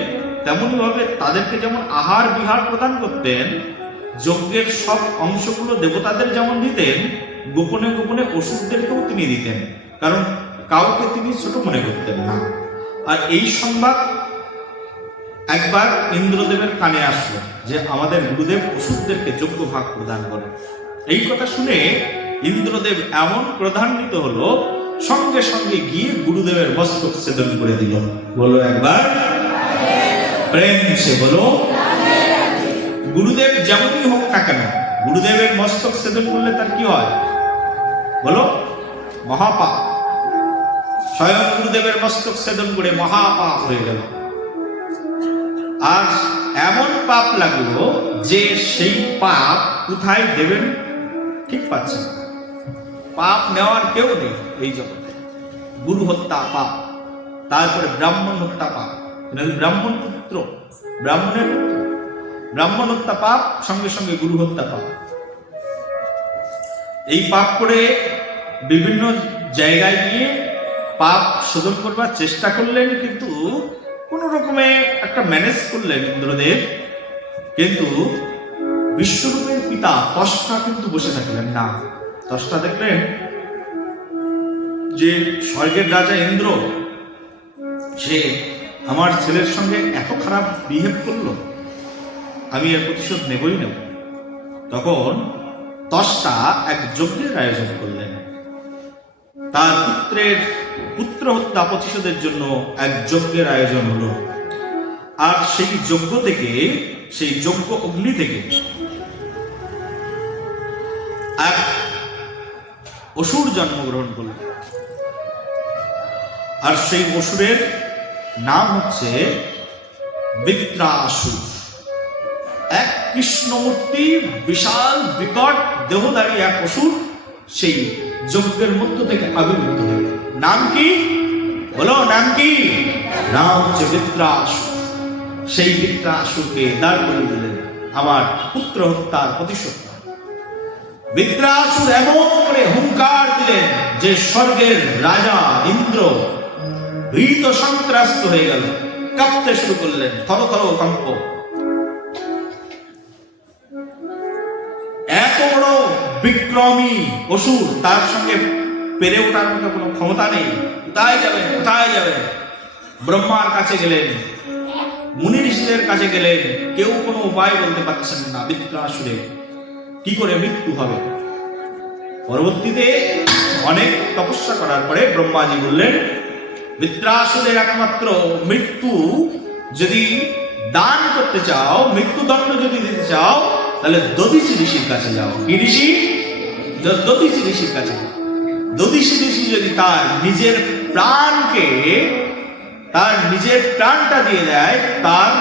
তেমনি ভাবে তাদেরকে যেমন আহার বিহার প্রদান করতেন, যজ্ঞের সব অংশগুলো দেবতাদের যেমন দিতেন, গোপনে গোপনে অসুরদেরকেও তিনি দিতেন, কারণ কাউকে তিনি ছোট মনে করতেন না। আর এই সংবাদ একবার ইন্দ্রদেবের কানে আসলো যে আমাদের গুরুদেব অসুরদেরকে যোগ্য ভাগ প্রদান করেন। এই কথা শুনে ইন্দ্রদেব এমন ক্রোধান্বিত হলো, সঙ্গে সঙ্গে গিয়ে গুরুদেবের মস্তক ছেদন করে দিল। বলো একবার প্রেম সে বলো। গুরুদেব যেমনই হোক না কেন, গুরুদেবের মস্তক ছেদন করলে তার কি হয় বলো? মহাপাপ। স্বয়ং গুরুদেবের মস্তক ছেদন করে মহাপাপ হয়ে গেল। আর এমন পাপ লাগলো যে সেই পাপ কোথায় দেবেন ঠিক পাচ্ছেন। পাপ নেওয়ার কেউ নেই এই জগতে। গুরু হত্যা পাপ, তারপরে ব্রাহ্মণ হত্যা পাপ, ব্রাহ্মণ পুত্র, ব্রাহ্মণ হত্যা পাপ, সঙ্গে সঙ্গে গুরু হত্যা পাপ। এই পাপ করে বিভিন্ন জায়গায় গিয়ে পাপ শোধন করবার চেষ্টা করলেন, কিন্তু কোন রকমে একটা ম্যানেজ করলেন ইন্দ্রদেব। কিন্তু বিশ্বরূপের পিতা ত্বষ্টা কিন্তু বসে থাকলেন না। ত্বষ্টা দেখলেন যে স্বর্গের রাজা ইন্দ্র, সে আমার ছেলের সঙ্গে এত খারাপ বিহেভ করলো, আমি এর প্রতিশোধ নেবই নেব। তখন ত্বষ্টা এক যজ্ঞের আয়োজন করলেন। তার পুত্র হত্যা প্রতিশোধের জন্য এক যজ্ঞের আয়োজন হলো। আর সেই যজ্ঞ থেকে, সেই যজ্ঞ অগ্নি থেকে এক অসুর জন্মগ্রহণ করল। আর সেই অসুরের নাম হচ্ছে বৃত্রাসুর। এক কৃষ্ণমূর্তি, বিশাল বিকট দেহধারী এক অসুর সেই যজ্ঞের মধ্য থেকে আবির্ভূত হল। নাম কি বলো? নাম কি? নাম হচ্ছে বৃত্রাসুর। সেই বৃত্রাসুরকে দাঁড় করে দিলেন আমার পুত্র হত্যার প্রতিশোধ। বৃত্রাসুর এমন করে হুঙ্কার দিলেন যে স্বর্গের রাজা ইন্দ্র ভীত সন্ত্রস্ত হয়ে গেল, কাঁপতে শুরু করলেন, থর থর কম্প। এত বড় বিক্রমী অসুর, তার সঙ্গে পেরে ওঠার মতো কোনো ক্ষমতা নেই। কোথায় যাবেন, কোথায় যাবেন? ব্রহ্মার কাছে গেলেন, মুনি ঋষিদের কাছে গেলেন, কেউ কোনো উপায় বলতে পারছেন না বৃত্রাসুরের কি করে মৃত্যু হবে। পরবর্তীতে অনেক তপস্যা করার পরে ব্রহ্মাজি বললেন, বৃত্রাসুরের একমাত্র মৃত্যু যদি দান করতে চাও, মৃত্যুদণ্ড যদি দিতে চাও, তাহলে দধিচি ঋষির কাছে যাও। কি ঋষি? দধিচি ঋষির কাছে। দধিচি ঋষি যদি তার নিজের প্রাণটা দিয়ে দেয়, তার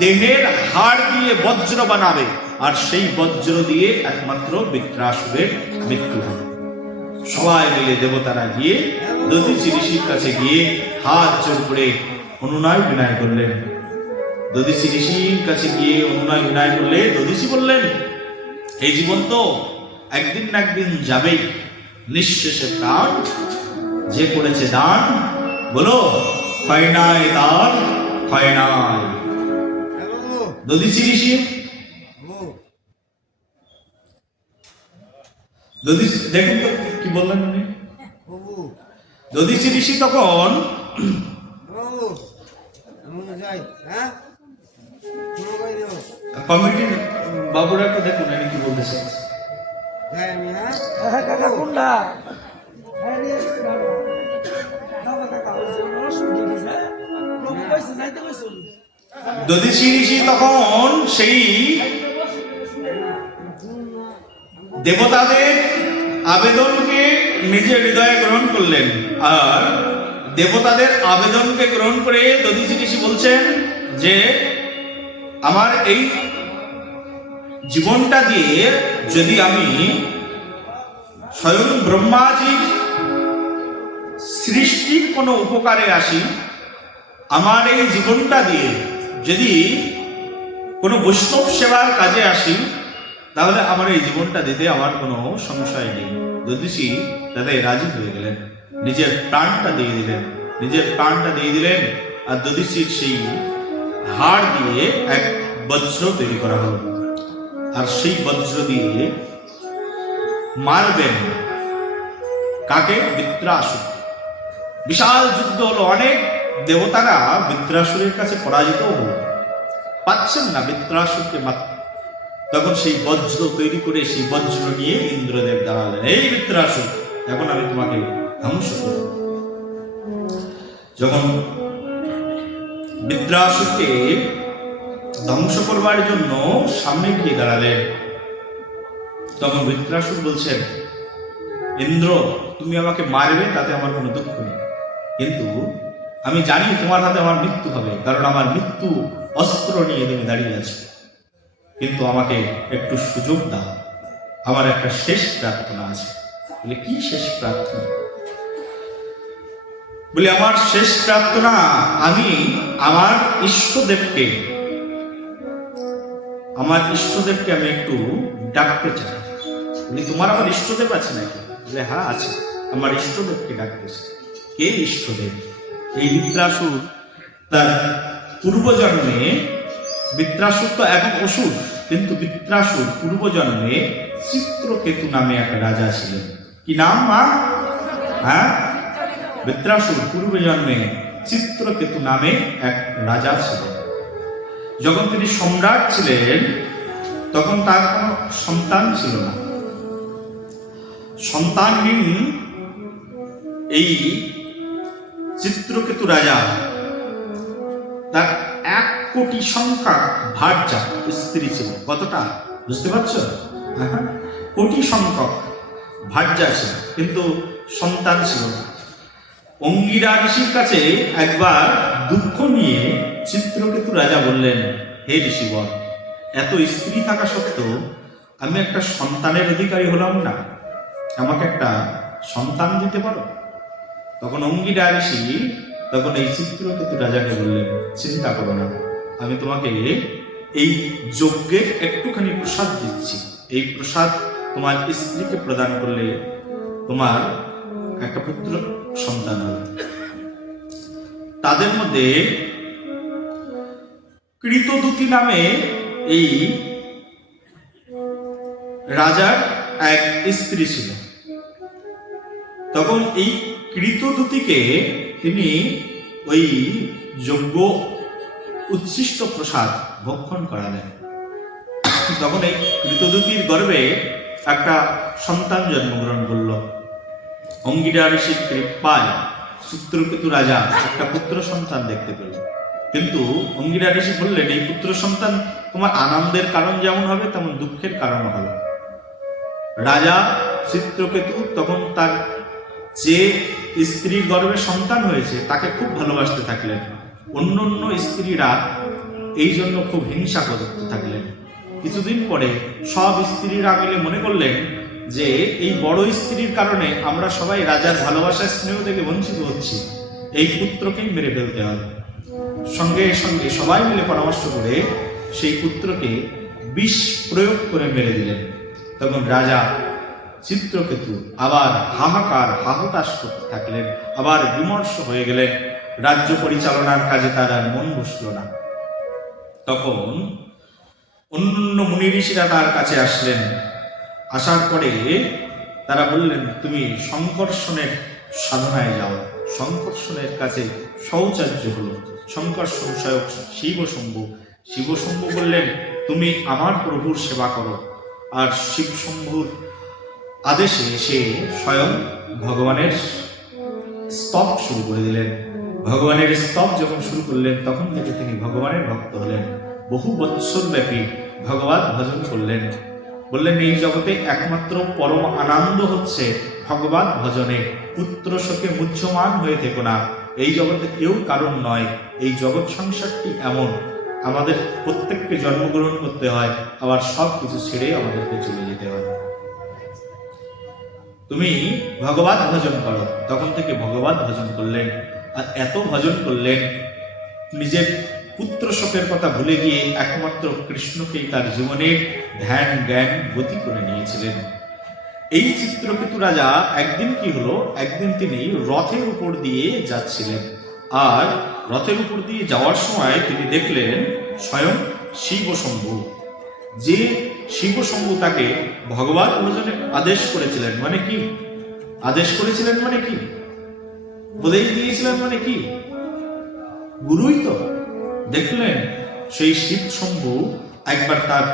দেহের হাড় দিয়ে বজ্র বানাবে, আর সেই বজ্র দিয়ে একমাত্র বৃত্রাসুরের মৃত্যু হবে। সবাই মিলে দেবতারা গিয়ে দধিচি ঋষির কাছে গিয়ে হাত জোর করে অনুনয় বিনয় করলেন। দধিচি ঋষির কাছে গিয়ে অনুনয় বিনয় করলে দধিচি বললেন, এই জীবন তো একদিন না একদিন যাবেই, নিঃশেষে প্রাণ যে করেছে দান, বলো ক্ষয় নাই দান, ক্ষয় নাই। দধিচি ঋষি দেখুন তো কি বললেন উনি। দধিচি ঋষি তখন কমিটির বাবুরা একটু দেখুন এনে কি বলতেছে। দধিচি ঋষি তখন সেই দেবতাদের আবেদনকে নিজের হৃদয়ে গ্রহণ করলেন, আর দেবতাদের আবেদনকে গ্রহণ করে দধিচি ঋষি বলছেন যে আমার এই জীবনটা দিয়ে যদি আমি স্বয়ং ব্রহ্মাজির সৃষ্টির কোনো উপকারে আসি, আমার এই জীবনটা দিয়ে যদি কোনো বৈষ্ণব সেবার কাজে আসি, তাহলে আমার এই জীবনটা দিতে আমার কোনো সংশয় নেই। দধিচি তাতে রাজি হয়ে গেলেন, নিজের প্রাণটা দিয়ে দিলেন, নিজের প্রাণটা দিয়ে দিলেন। আর দধিচির সেই হাড় দিয়ে এক বজ্র তৈরি করা হলো, আর সেই বজ্র দিয়ে মারবেন কাকে? বৃত্রাসুর। বিশাল যুদ্ধ হলো, অনেক দেবতারা বৃত্রাসুরের কাছে পরাজিত হলো, পাচ্ছেন না বৃত্রাসুরকে মারতে। তখন সেই বজ্র তৈরি করে সেই বজ্র নিয়ে ইন্দ্রদেব দাঁড়ালেন, এই বৃত্রাসুর, এখন আমি তোমাকে ধ্বংস করব। যখন বৃত্রাসুরকে ধ্বংস করবার জন্য সামনে গিয়ে দাঁড়ালেন, তখন বৃত্রাসুর বলছেন, ইন্দ্র তুমি আমাকে মারবে তাতে আমার কোনো দুঃখ নেই, কিন্তু আমি জানি তোমার হাতে আমার মৃত্যু হবে, কারণ আমার মৃত্যু অস্ত্র নিয়ে তুমি দাঁড়িয়ে আছো। কিন্তু আমাকে একটু সুযোগ দাও, আমার একটা শেষ প্রার্থনা আছে। বলে কি শেষ প্রার্থনা? বলে আমার শেষ প্রার্থনা, আমি আমার ইষ্টদেবকে আমি একটু ডাকতে চাই। বলি তোমার আমার ইষ্টদেব আছে নাকি? বলে হ্যাঁ আছে, আমার ইষ্টদেবকে ডাকতে চাই। কে ইষ্টদেব? এই বৃত্রাসুর তার পূর্বজন্মে, বৃত্রাসুর তো এখন অসুর, কিন্তু বৃত্রাসুর পূর্বজন্মে চিত্রকেতু নামে এক রাজা ছিলেন। কি নাম মা? হ্যাঁ, বৃত্রাসুর পূর্বজন্মে চিত্রকেতু নামে এক রাজা ছিলেন। যখন তিনি সম্রাট ছিলেন তখন তার কোনো সন্তান ছিল না। সন্তানহীন এই চিত্রকেতু রাজা, তার 1 কোটি সংখ্যা ভার্যা স্ত্রী ছিল। কতটা বুঝতে পারছো? কোটি সংখ্যক ভার্যা ছিল, কিন্তু সন্তান ছিল না। অঙ্গিরা ঋষির কাছে একবার দুঃখ নিয়ে চিত্রকেতু রাজা বললেন, হে ঋষিবর, এত স্ত্রী থাকা সত্ত্বেও আমি একটা সন্তানের অধিকারী হলাম না, আমাকে একটা সন্তান দিতে পারো? তখন অঙ্গিরা ঋষি তখন এই চিত্রকেতু রাজাকে বললেন, চিন্তা করো না, আমি তোমাকে এই যজ্ঞের একটুখানি প্রসাদ দিচ্ছি, এই প্রসাদ তোমার স্ত্রীকে প্রদান করলে তোমার একটা পুত্র সন্তান হবে। তাদের মধ্যে কৃতদূতি নামে এই রাজার এক স্ত্রী ছিল। তখন এই কৃতদূতিকে তিনি ওই যজ্ঞ উচ্ছিষ্ট প্রসাদ ভক্ষণ করালেন। তখন এই কৃতদূতির গর্ভে একটা সন্তান জন্মগ্রহণ করল। অঙ্গিরা ঋষির কৃপায় চিত্রকেতু রাজা একটা পুত্র সন্তান দেখতে পেল। কিন্তু অঙ্গিরা ঋষি বললেন, এই পুত্র সন্তান তোমার আনন্দের কারণ যেমন হবে তেমন দুঃখের কারণ হবে। রাজা চিত্রকেতু তখন তার যে স্ত্রীর গর্ভে সন্তান হয়েছে তাকে খুব ভালোবাসতে থাকলেন। অন্য অন্য স্ত্রীরা এই জন্য খুব হিংসা করতে থাকলেন। কিছুদিন পরে সব স্ত্রীরা মিলে মনে করলেন যে এই বড় স্ত্রীর কারণে আমরা সবাই রাজার ভালোবাসা স্নেহ থেকে বঞ্চিত হচ্ছি, এই পুত্রকেই মেরে ফেলতে হবে। সঙ্গে সঙ্গে সবাই মিলে পরামর্শ করে সেই পুত্রকে বিষ প্রয়োগ করে মেরে দিলেন। তখন রাজা চিত্রকেতু আবার হাহুতাশ করতে থাকলেন, আবার বিমর্ষ হয়ে গেলেন। রাজ্য পরিচালনার কাজে তার আর মন বসল না। তখন অন্য মুনি ঋষিরা তার কাছে আসলেন। আসার পরে তারা বললেন, তুমি সংকর্ষণের সাধনায় যাও। সংকর্ষণের কাছে শৌচার্য হলো। সংকর্ষণ সহায়ক শিবশম্ভু। শিবশম্ভু বললেন, তুমি আমার প্রভুর সেবা করো। আর শিবশম্ভুর আদেশে সে স্বয়ং ভগবানের স্তব শুরু করে দিলেন। ভগবানের স্তব যখন শুরু করলেন, তখন থেকে তিনি ভগবানের ভক্ত হলেন। বহু বৎসর ব্যাপী ভগবত ভজন করলেন। বললেন, এই জগতে একমাত্র পরম আনন্দ হচ্ছে ভগবত ভজনে। পুত্র শোকে মুহ্যমান হয়ে থেকো না। এই জগতে কেউ কারণ নয়। এই জগৎ সংসারটি এমন, আমাদের প্রত্যেককে জন্মগ্রহণ করতে হয়, আবার সব কিছু ছেড়ে আমাদেরকে চলে যেতে হয়। তুমি ভগবত ভজন করো। তখন থেকে ভগবত ভজন করলেন। আর এত ভজন করলেন, নিজের পুত্র শোকের কথা ভুলে গিয়ে একমাত্র কৃষ্ণকেই তার জীবনের ধ্যান জ্ঞান গতি করে নিয়েছিলেন। এই চিত্রকেতু রাজা একদিন কি হলো, একদিন তিনি রথের উপর দিয়ে যাচ্ছিলেন। আর রথের উপর দিয়ে যাওয়ার সময় তিনি দেখলেন স্বয়ং শিবশম্ভু। যে শিবশম্ভু তাকে ভগবত ভজনে আদেশ করেছিলেন। মানে কি আদেশ করেছিলেন? মানে কি উপদেশ দিয়েছিলেন? মানে কি গুরুই তো। দেখলেন সেই শিবশম্ভু একবার তার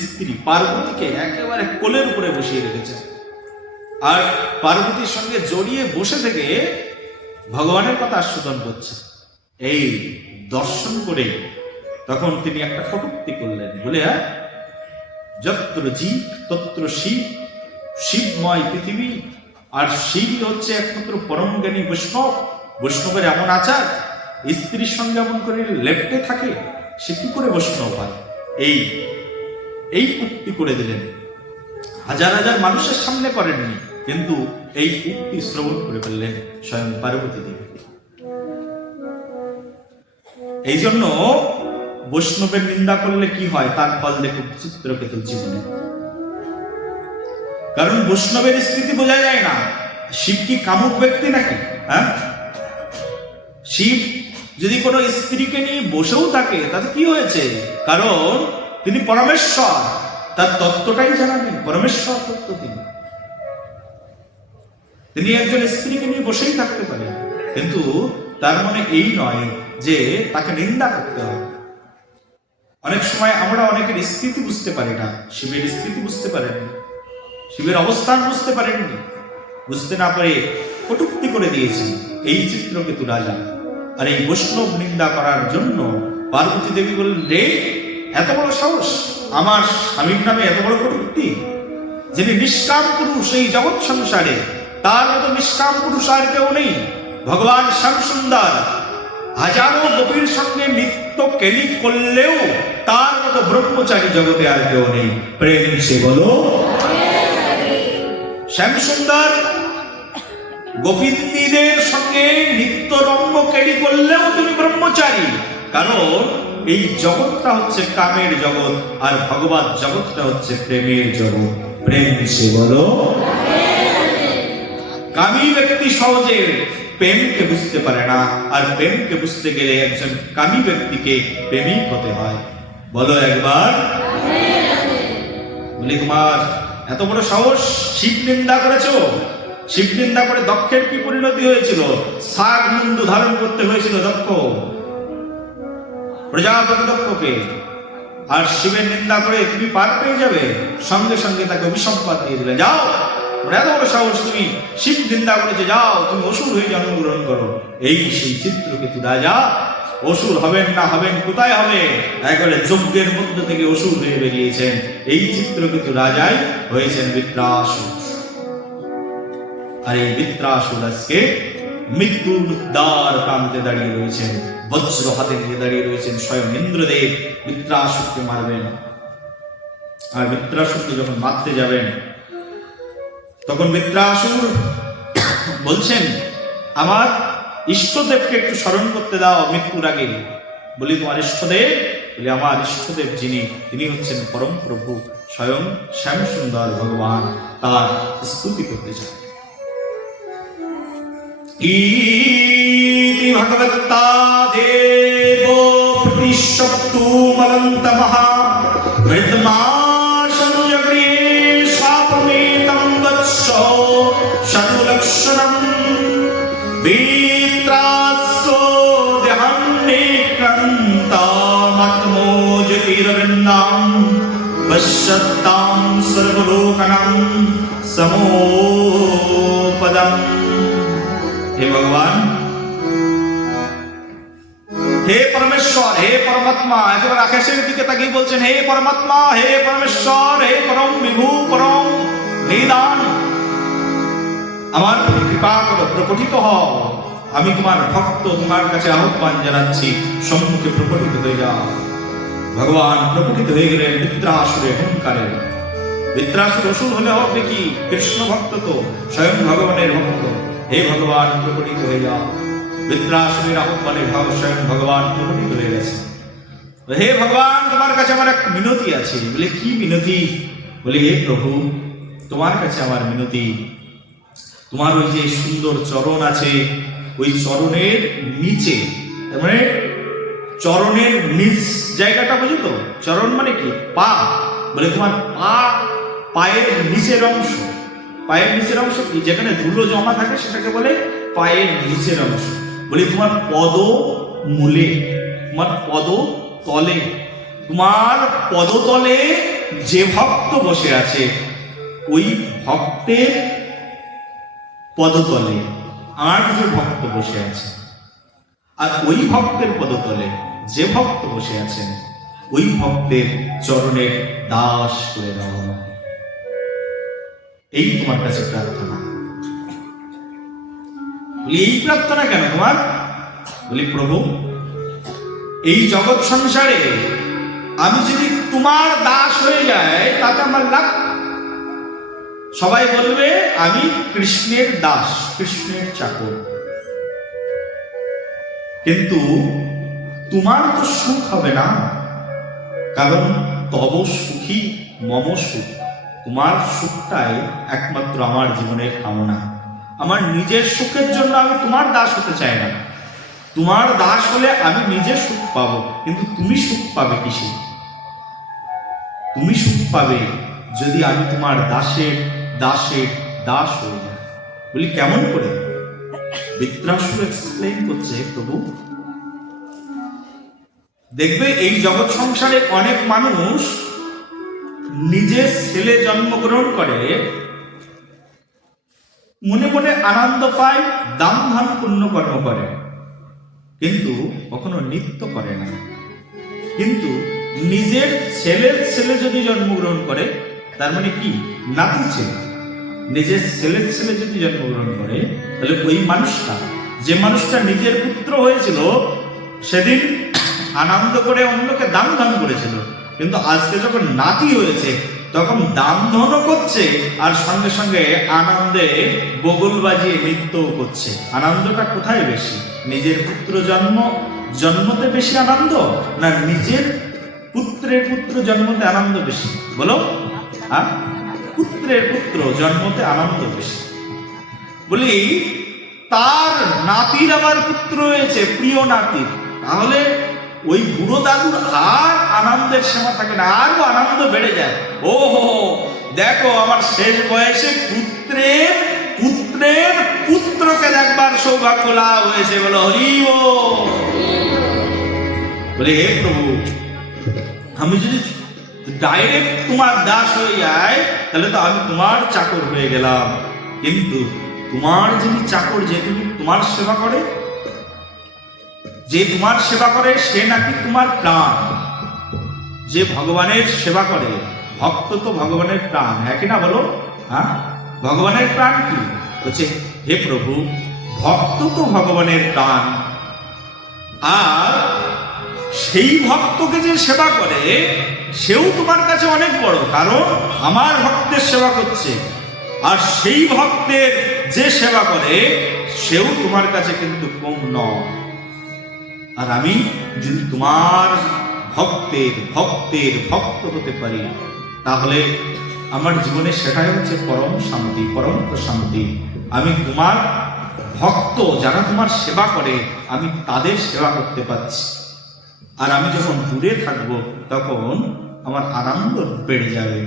স্ত্রী পার্বতীকে একেবারে কোলের উপরে বসিয়ে রেখেছে। আর পার্বতীর সঙ্গে জড়িয়ে বসে থেকে ভগবানের কথা আস্বাদন করছে। এই দর্শন করে তখন তিনি একটা কটূক্তি করলেন। বলে, যত্র জীব তত্র শিব, শিবময় পৃথিবী। আর শিবই হচ্ছে একমাত্র পরম জ্ঞানী বৈষ্ণব। বৈষ্ণবের এমন আচার, স্ত্রীর সঙ্গে এমন করে লেপ্টে থাকে, সে কি করে বৈষ্ণব হয়? এই উক্তি করে দিলেন। হাজার হাজার মানুষের সামনে করেননি, কিন্তু এই উক্তি শ্রবণ করে ফেললেন স্বয়ং পার্বতী দেবী। এই জন্য বৈষ্ণবের নিন্দা করলে কি হয়, তার ফল দেখুন চিত্রকেতুর জীবনে। কারণ বৈষ্ণবের স্থিতি বোঝা যায় না। শিব কি কামুক ব্যক্তি নাকি? হ্যাঁ, শিব যদি কোনো স্ত্রীকে নিয়ে বসেও থাকে, তাতে কি হয়েছে? কারণ তিনি পরমেশ্বর, তার তত্ত্বটাই জানা নেই। পরমেশ্বর তত্ত্ব তিনি একজন স্ত্রীকে নিয়ে বসেই থাকতে পারেন, কিন্তু তার মানে এই নয় যে তাকে নিন্দা করতে হবে। অনেক সময় আমরা অনেকের স্থিতি বুঝতে পারি না। শিবের স্থিতি বুঝতে পারেননি, শিবের অবস্থান বুঝতে পারেননি। বুঝতে না পারে কটূক্তি করে দিয়েছি এই চিত্রকেতু রাজা। আর এই বৈষ্ণব নিন্দা করার জন্য পার্বতী দেবী বললেন, রে এত বড় সাহস, আমার স্বামীর নামে এত বড় কটূক্তি! যিনি নিষ্কাম পুরুষ এই জগৎ সংসারে, তার মতো নিষ্কাম পুরুষ আর কেউ নেই। ভগবান শ্যামসুন্দর হাজারো গোপীর সঙ্গে নিত্য কেলি করলেও তার মতো ব্রহ্মচারী জগতে আর কেউ নেই। প্রেম সে বলো। শ্যামসুন্দর গোপিনীদের সঙ্গে নিত্য রম্য কেলি করলেও তুমি ব্রহ্মচারী। কারণ এই জগৎটা হচ্ছে কামের জগৎ, আর ভগবত জগৎটা হচ্ছে প্রেমের জগৎ। প্রেম সে বলো। কামী ব্যক্তি সহজে প্রেমকে বুঝতে পারে না, আর প্রেমকে বুঝতে গেলে একজন কামী ব্যক্তিকে প্রেমিক হতে হয়। বলো একবার। বলি, তোমার এত বড় সাহস, শিব নিন্দা করেছো। শিব নিন্দা করে দক্ষের কি পরিণতি হয়েছিল? শাক মুন্ডু ধারণ করতে হয়েছিল দক্ষ, প্রজাপতি দক্ষকে। আর শিবের নিন্দা করে তুমি পার পেয়ে যাবে, সঙ্গে সঙ্গে তাকে অভিসম্পাদ দিয়ে দিলে, যাও, এত বড় সাহস, তুমি শিব নিন্দা করেছে, যাও তুমি অসুর হয়ে জন্মগ্রহণ করো। এই সেই চিত্রকেতু রাজা অসুর হবেন না হবেন, কোথায় হবে? একবারে যজ্ঞের মধ্য থেকে অসুর হয়ে বেরিয়েছেন। এই চিত্রকেতু রাজাই হয়েছেন বৃত্রাসুর। আর এই বৃত্রাসুর আজকে মৃত্যুর দ্বার প্রান্তে দাঁড়িয়ে রয়েছেন, বজ্র হাতে নিয়ে দাঁড়িয়ে রয়েছেন। স্বয়ং ইন্দ্রদেব বৃত্রাসুরকে মারবেন। আর বৃত্রাসুরকে যখন মারতে যাবেন, তখন বৃত্রাসুর বলছেন, আমার ইষ্টদেবকে একটু স্মরণ করতে দাও মৃত্যুর আগে। বলি, তোমার ইষ্টদেব? বলি, আমার ইষ্টদেব যিনি, তিনি হচ্ছেন পরম প্রভু স্বয়ং শ্যামসুন্দর ভগবান। তার স্তুতি করতে চান। ইতি ভগবত্তা দেব প্রতিশব্দু মলন্তমহা মুনিরবৃন্দাম পশ্যতাম সর্বলোকানাং সমোপদম। হে ভগবান, হে পরমেশ্বর, হে পরমাত্মা, একেবারে আকাশের দিকে তাকিয়ে বলছেন, হে পরমাত্মা, হে পরমেশ্বর, হে পরম বিভু, পরম নিদান, আমার প্রতি কৃপা করো, প্রকটিত হও। আমি তোমার ভক্ত, তোমার কাছে আহ্বান জানাচ্ছি, সম্মুখে প্রকটিত হয়ে যাও। ভগবান প্রকটিত হয়ে গেলেন বৃত্রাসুরে অহংকারে। বৃত্রাসুর অসুর হলে হবে কি? কৃষ্ণ ভক্ত তো, স্বয়ং ভগবানের ভক্ত। হে ভগবান প্রকটিত হয়ে যাও। বৃত্রাসুরের আহ্বানে স্বয়ং ভগবান প্রকটিত হয়ে গেছে। হে ভগবান, তোমার কাছে আমার এক মিনতি আছে। বলে কি মিনতি? বলে হে প্রভু, তোমার কাছে আমার মিনতি, তোমার ওই যে সুন্দর চরণ আছে, ওই চরণের নিচে, মানে চরণের নিচ জায়গাটা বুঝো তো? চরণ মানে কি? পা। বলে তোমার পায়ের নিচের অংশ, পায়ের নিচের অংশ কি? যেখানে ধুলো জমা থাকে সেটাকে বলে পায়ের নিচের অংশ। বলে তোমার পদ মূলে, তোমার পদ তলে, তোমার পদতলে যে ভক্ত বসে আছে, ওই ভক্তের পদতলে আর যে ভক্ত বসে আছে, আর ওই ভক্তের পদতলে যে ভক্ত বসে আছেন, ওই ভক্তের চরণের দাস করে দাও। এই তোমার কাছে প্রার্থনা। বলি এই প্রার্থনা কেন তোমার? বলি প্রভু, এই জগৎ সংসারে আমি যদি তোমার দাস হয়ে যাই তাতে আমার লাভ। সবাই বলবে আমি কৃষ্ণের দাস, কৃষ্ণের চাকর, কিন্তু তোমার তো সুখ হবে না, কারণ তব সুখী মম সুখ। তোমার সুখটাই একমাত্র আমার জীবনের কামনা। আমার নিজের সুখের জন্য আমি তোমার দাস হতে চাই না। তোমার দাস হলে আমি নিজের সুখ পাবো, কিন্তু তুমি সুখ পাবে কিসে? তুমি সুখ পাবে যদি আমি তোমার দাসের দাসের দাস হয়ে যাই। বলি কেমন করে? বৃত্রাসুর এক্সপ্লেইন করছে, প্রভু দেখবে এই জগৎ সংসারে অনেক মানুষ নিজের ছেলে জন্মগ্রহণ করে, মনে মনে আনন্দ পায়, দান ধান পুণ্য কর্ম করে, কিন্তু কখনো নৃত্য করে না। কিন্তু নিজের ছেলের ছেলে যদি জন্মগ্রহণ করে, তার মানে কি? নাতি ছেলে। নিজের ছেলের ছেলে যদি জন্মগ্রহণ করে, তাহলে ওই মানুষটা, যে মানুষটা নিজের পুত্র হয়েছিল, সেদিন আনন্দ করে অন্যকে দান ধান করেছিল, কিন্তু আজকে যখন নাতি হয়েছে তখন দান ধনও করছে, আর সঙ্গে সঙ্গে আনন্দে বগল বাজিয়ে নৃত্যও করছে। আনন্দটা কোথায় বেশি? নিজের পুত্র জন্মতে বেশি আনন্দ, না নিজের পুত্রের পুত্র জন্মতে আনন্দ বেশি? বলো। হ্যাঁ, পুত্রের পুত্র জন্মতে আনন্দ বেশি। বলি তার নাতির আবার পুত্র হয়েছে, প্রিয় নাতির, তাহলে ওই বুড়ো দাদুর আর আনন্দের সীমা থাকে না, আরো আনন্দ বেড়ে যায়। ও হো, দেখো আমার শেষ বয়সে পুত্রের পুত্রের পুত্রকে দেখবার সৌভাগ্য লাভ হয়েছে। বলো হরি বল। বলে হে প্রভু, আমি যদি ডাইরেক্ট তোমার দাস হয়ে যাই, তাহলে তো আমি তোমার চাকর হয়ে গেলাম, কিন্তু তোমার যিনি চাকর, যে তুমি তোমার সেবা করে, যে তোমার সেবা করে, সে নাকি তোমার প্রাণ। যে ভগবানের সেবা করে, ভক্ত তো ভগবানের প্রাণ, হ্যাঁ কিনা বলো? হ্যাঁ, ভগবানের প্রাণ কি বলছে? হে প্রভু, ভক্ত তো ভগবানের প্রাণ, আর সেই ভক্তকে যে সেবা করে সেও তোমার কাছে অনেক বড়, কারণ আমার ভক্তের সেবা করছে। আর সেই ভক্তের যে সেবা করে সেও তোমার কাছে কিন্তু কম নয়। আর আমি যদি তোমার ভক্তের ভক্তের ভক্ত হতে পারি, তাহলে আমার জীবনে সেটাই হচ্ছে পরম শান্তি, পরম প্রশান্তি। আমি তোমার ভক্ত, যারা তোমার সেবা করে, আমি তাদের সেবা করতে পারছি। আর আমি যখন দূরে থাকবো তখন আমার আনন্দ বেড়ে যাবে।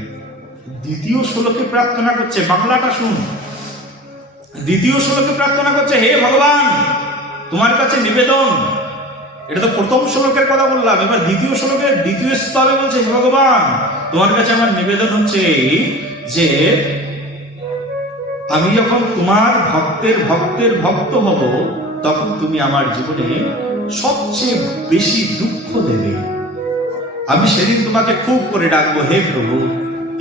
দ্বিতীয় শ্লোকে প্রার্থনা করছে, বাংলাটা শুন। দ্বিতীয় শ্লোকে প্রার্থনা করছে, হে ভগবান, তোমার কাছে নিবেদন, এটা তো প্রথম শ্লোকের কথা বললাম। এবার দ্বিতীয় শ্লোকের দ্বিতীয় স্তরে বলছে, হে ভগবান, তোমার কাছে আমার নিবেদন হচ্ছে যে আমি যখন তোমার ভক্তের ভক্তের ভক্ত হব, তখন তুমি আমার জীবনে সবচেয়ে বেশি দুঃখ দেবে। আমি সেদিন তোমাকে খুব করে ডাকবো, হে প্রভু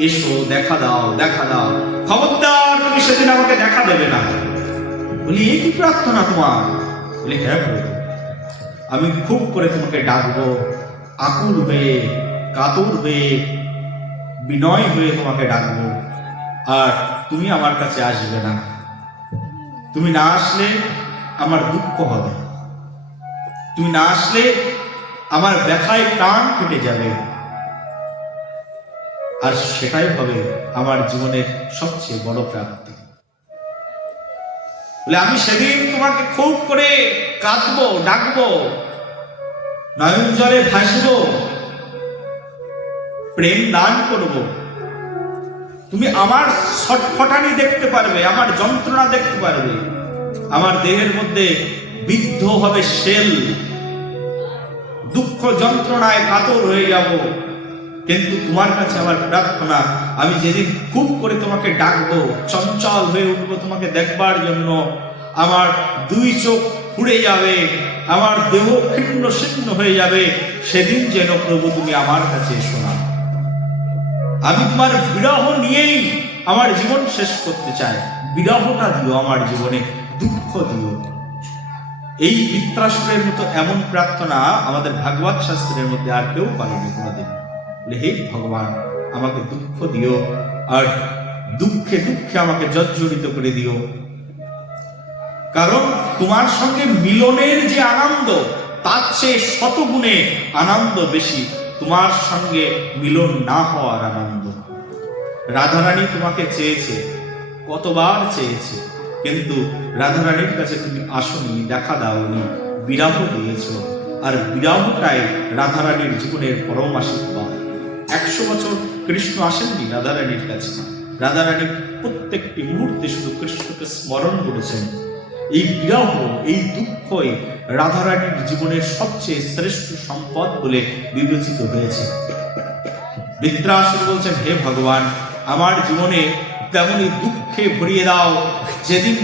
এসো, দেখা দাও, দেখা দাও। খবরদার তুমি সেদিন আমাকে দেখা দেবে না। বলি, এই কি প্রার্থনা তোমার? বলি, হ্যাঁ প্রভু, আমি খুব করে তোমাকে ডাকবো, আকুল হয়ে, কাতর হয়ে, বিনয় হয়ে তোমাকে ডাকবো, আর তুমি আমার কাছে আসবে না। তুমি না আসলে আমার দুঃখ হবে, তুমি না আসলে আমার ব্যথায় প্রাণ কেটে যাবে, আর সেটাই হবে আমার জীবনের সবচেয়ে বড় প্রাপ্তি। বলে, আমি সেদিন তোমাকে খুব করে কাঁদবো, ডাকবো, নয়ন জলে ভাসবো, প্রেম দান করব। তুমি আমার ছটফটানি দেখতে পারবে, আমার যন্ত্রণা দেখতে পারবে, আমার দেহের মধ্যে বিদ্ধ হবে শেল, দুঃখ যন্ত্রণায় কাতর হয়ে যাব। কিন্তু তোমার কাছে আমার প্রার্থনা, আমি যেদিন খুব করে তোমাকে ডাকবো, চঞ্চল হয়ে উঠবো তোমাকে দেখবার জন্য, আমার দুই চোখ পুড়ে যাবে, আমার দেহ ছিন্ন ছিন্ন হয়ে যাবে, সেদিন যেন প্রভু তুমি আমার কাছে এসো না। আমি তোমার বিরহ নিয়েই আমার জীবন শেষ করতে চাই, বিরহটা দিও আমার জীবনে, দুঃখ দিও। এই বৃত্রাসুরের মতো এমন প্রার্থনা আমাদের ভাগবত শাস্ত্রের মধ্যে আর কেউ পারেনি কোনোদিন। হে ভগবান, আমাকে দুঃখ দিও, আর দুঃখে দুঃখে আমাকে জর্জরিত করে দিও। কারণ তোমার সঙ্গে মিলনের যে আনন্দ, তার চেয়ে শতগুণে আনন্দ বেশি তোমার সঙ্গে মিলন না হওয়ার আনন্দ। রাধারানী তোমাকে চেয়েছে, কতবার চেয়েছে, কিন্তু রাধারানীর কাছে তুমি আসনি, দেখা দাওনি, বিরাহ দিয়েছ। আর বিরাহটাই রাধারানীর জীবনের পরম আশীর্বাদ। 100 বছর কৃষ্ণ আসেননি রাধারানীর কাছে, রাধারানী প্রত্যেকটি মুহূর্তে শুধু কৃষ্ণকে স্মরণ করেছেন। এই বিরহ, এই দুঃখই রাধারানীর জীবনের সবচেয়ে শ্রেষ্ঠ সম্পদ বলে বিবেচিত হয়েছে। বৃত্রাসুর বলছেন, হে ভগবান, আমার জীবনে তেমনই দুঃখে ভরিয়ে দাও, যেদিন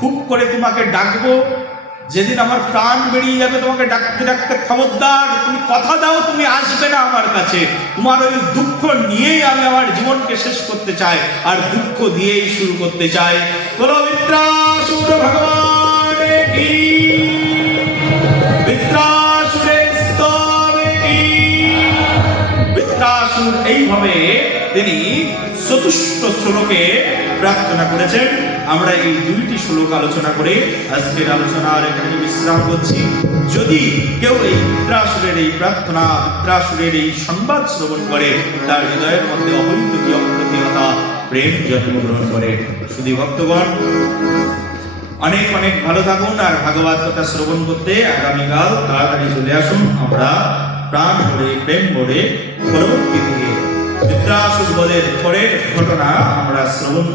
খুব করে তোমাকে ডাকবো, যেদিন আমার প্রাণ বেরিয়ে যাবে তোমাকে ডাকতে ডাকতে, খবরদার তুমি কথা দাও তুমি আসবে না আমার কাছে। তোমার ওই দুঃখ নিয়েই আমি আমার জীবনকে শেষ করতে চাই, আর দুঃখ দিয়েই শুরু করতে চাই। বলো বৃত্রাসুর ভগবান কি, বৃত্রাসুরের স্তবে কি। বৃত্রাসুর এইভাবে তিনি চতুষ্ঠ শ্লোকে প্রার্থনা করেছেন। আমরা এই 2টি শ্লোক আলোচনা করে আজকের আলোচনার এখানে বিশ্রাম করছি। যদি কেউ এই বৃত্রাসুরের এই প্রার্থনা, বৃত্রাসুরের এই সংবাদ শ্রবণ করে, তার হৃদয়ের মধ্যে অপরিণতি, অপ্রতিহতা প্রেম জন্মগ্রহণ করে। শুধু ভক্তগণ, অনেক অনেক ভালো থাকুন, আর ভাগবত কথা শ্রবণ করতে আগামীকাল তাড়াতাড়ি চলে আসুন। আমরা প্রাণ ভরে, প্রেম ভরে পরবর্তী দিকে বৃত্রাসুর বধের পরের ঘটনা আমরা শ্রবণ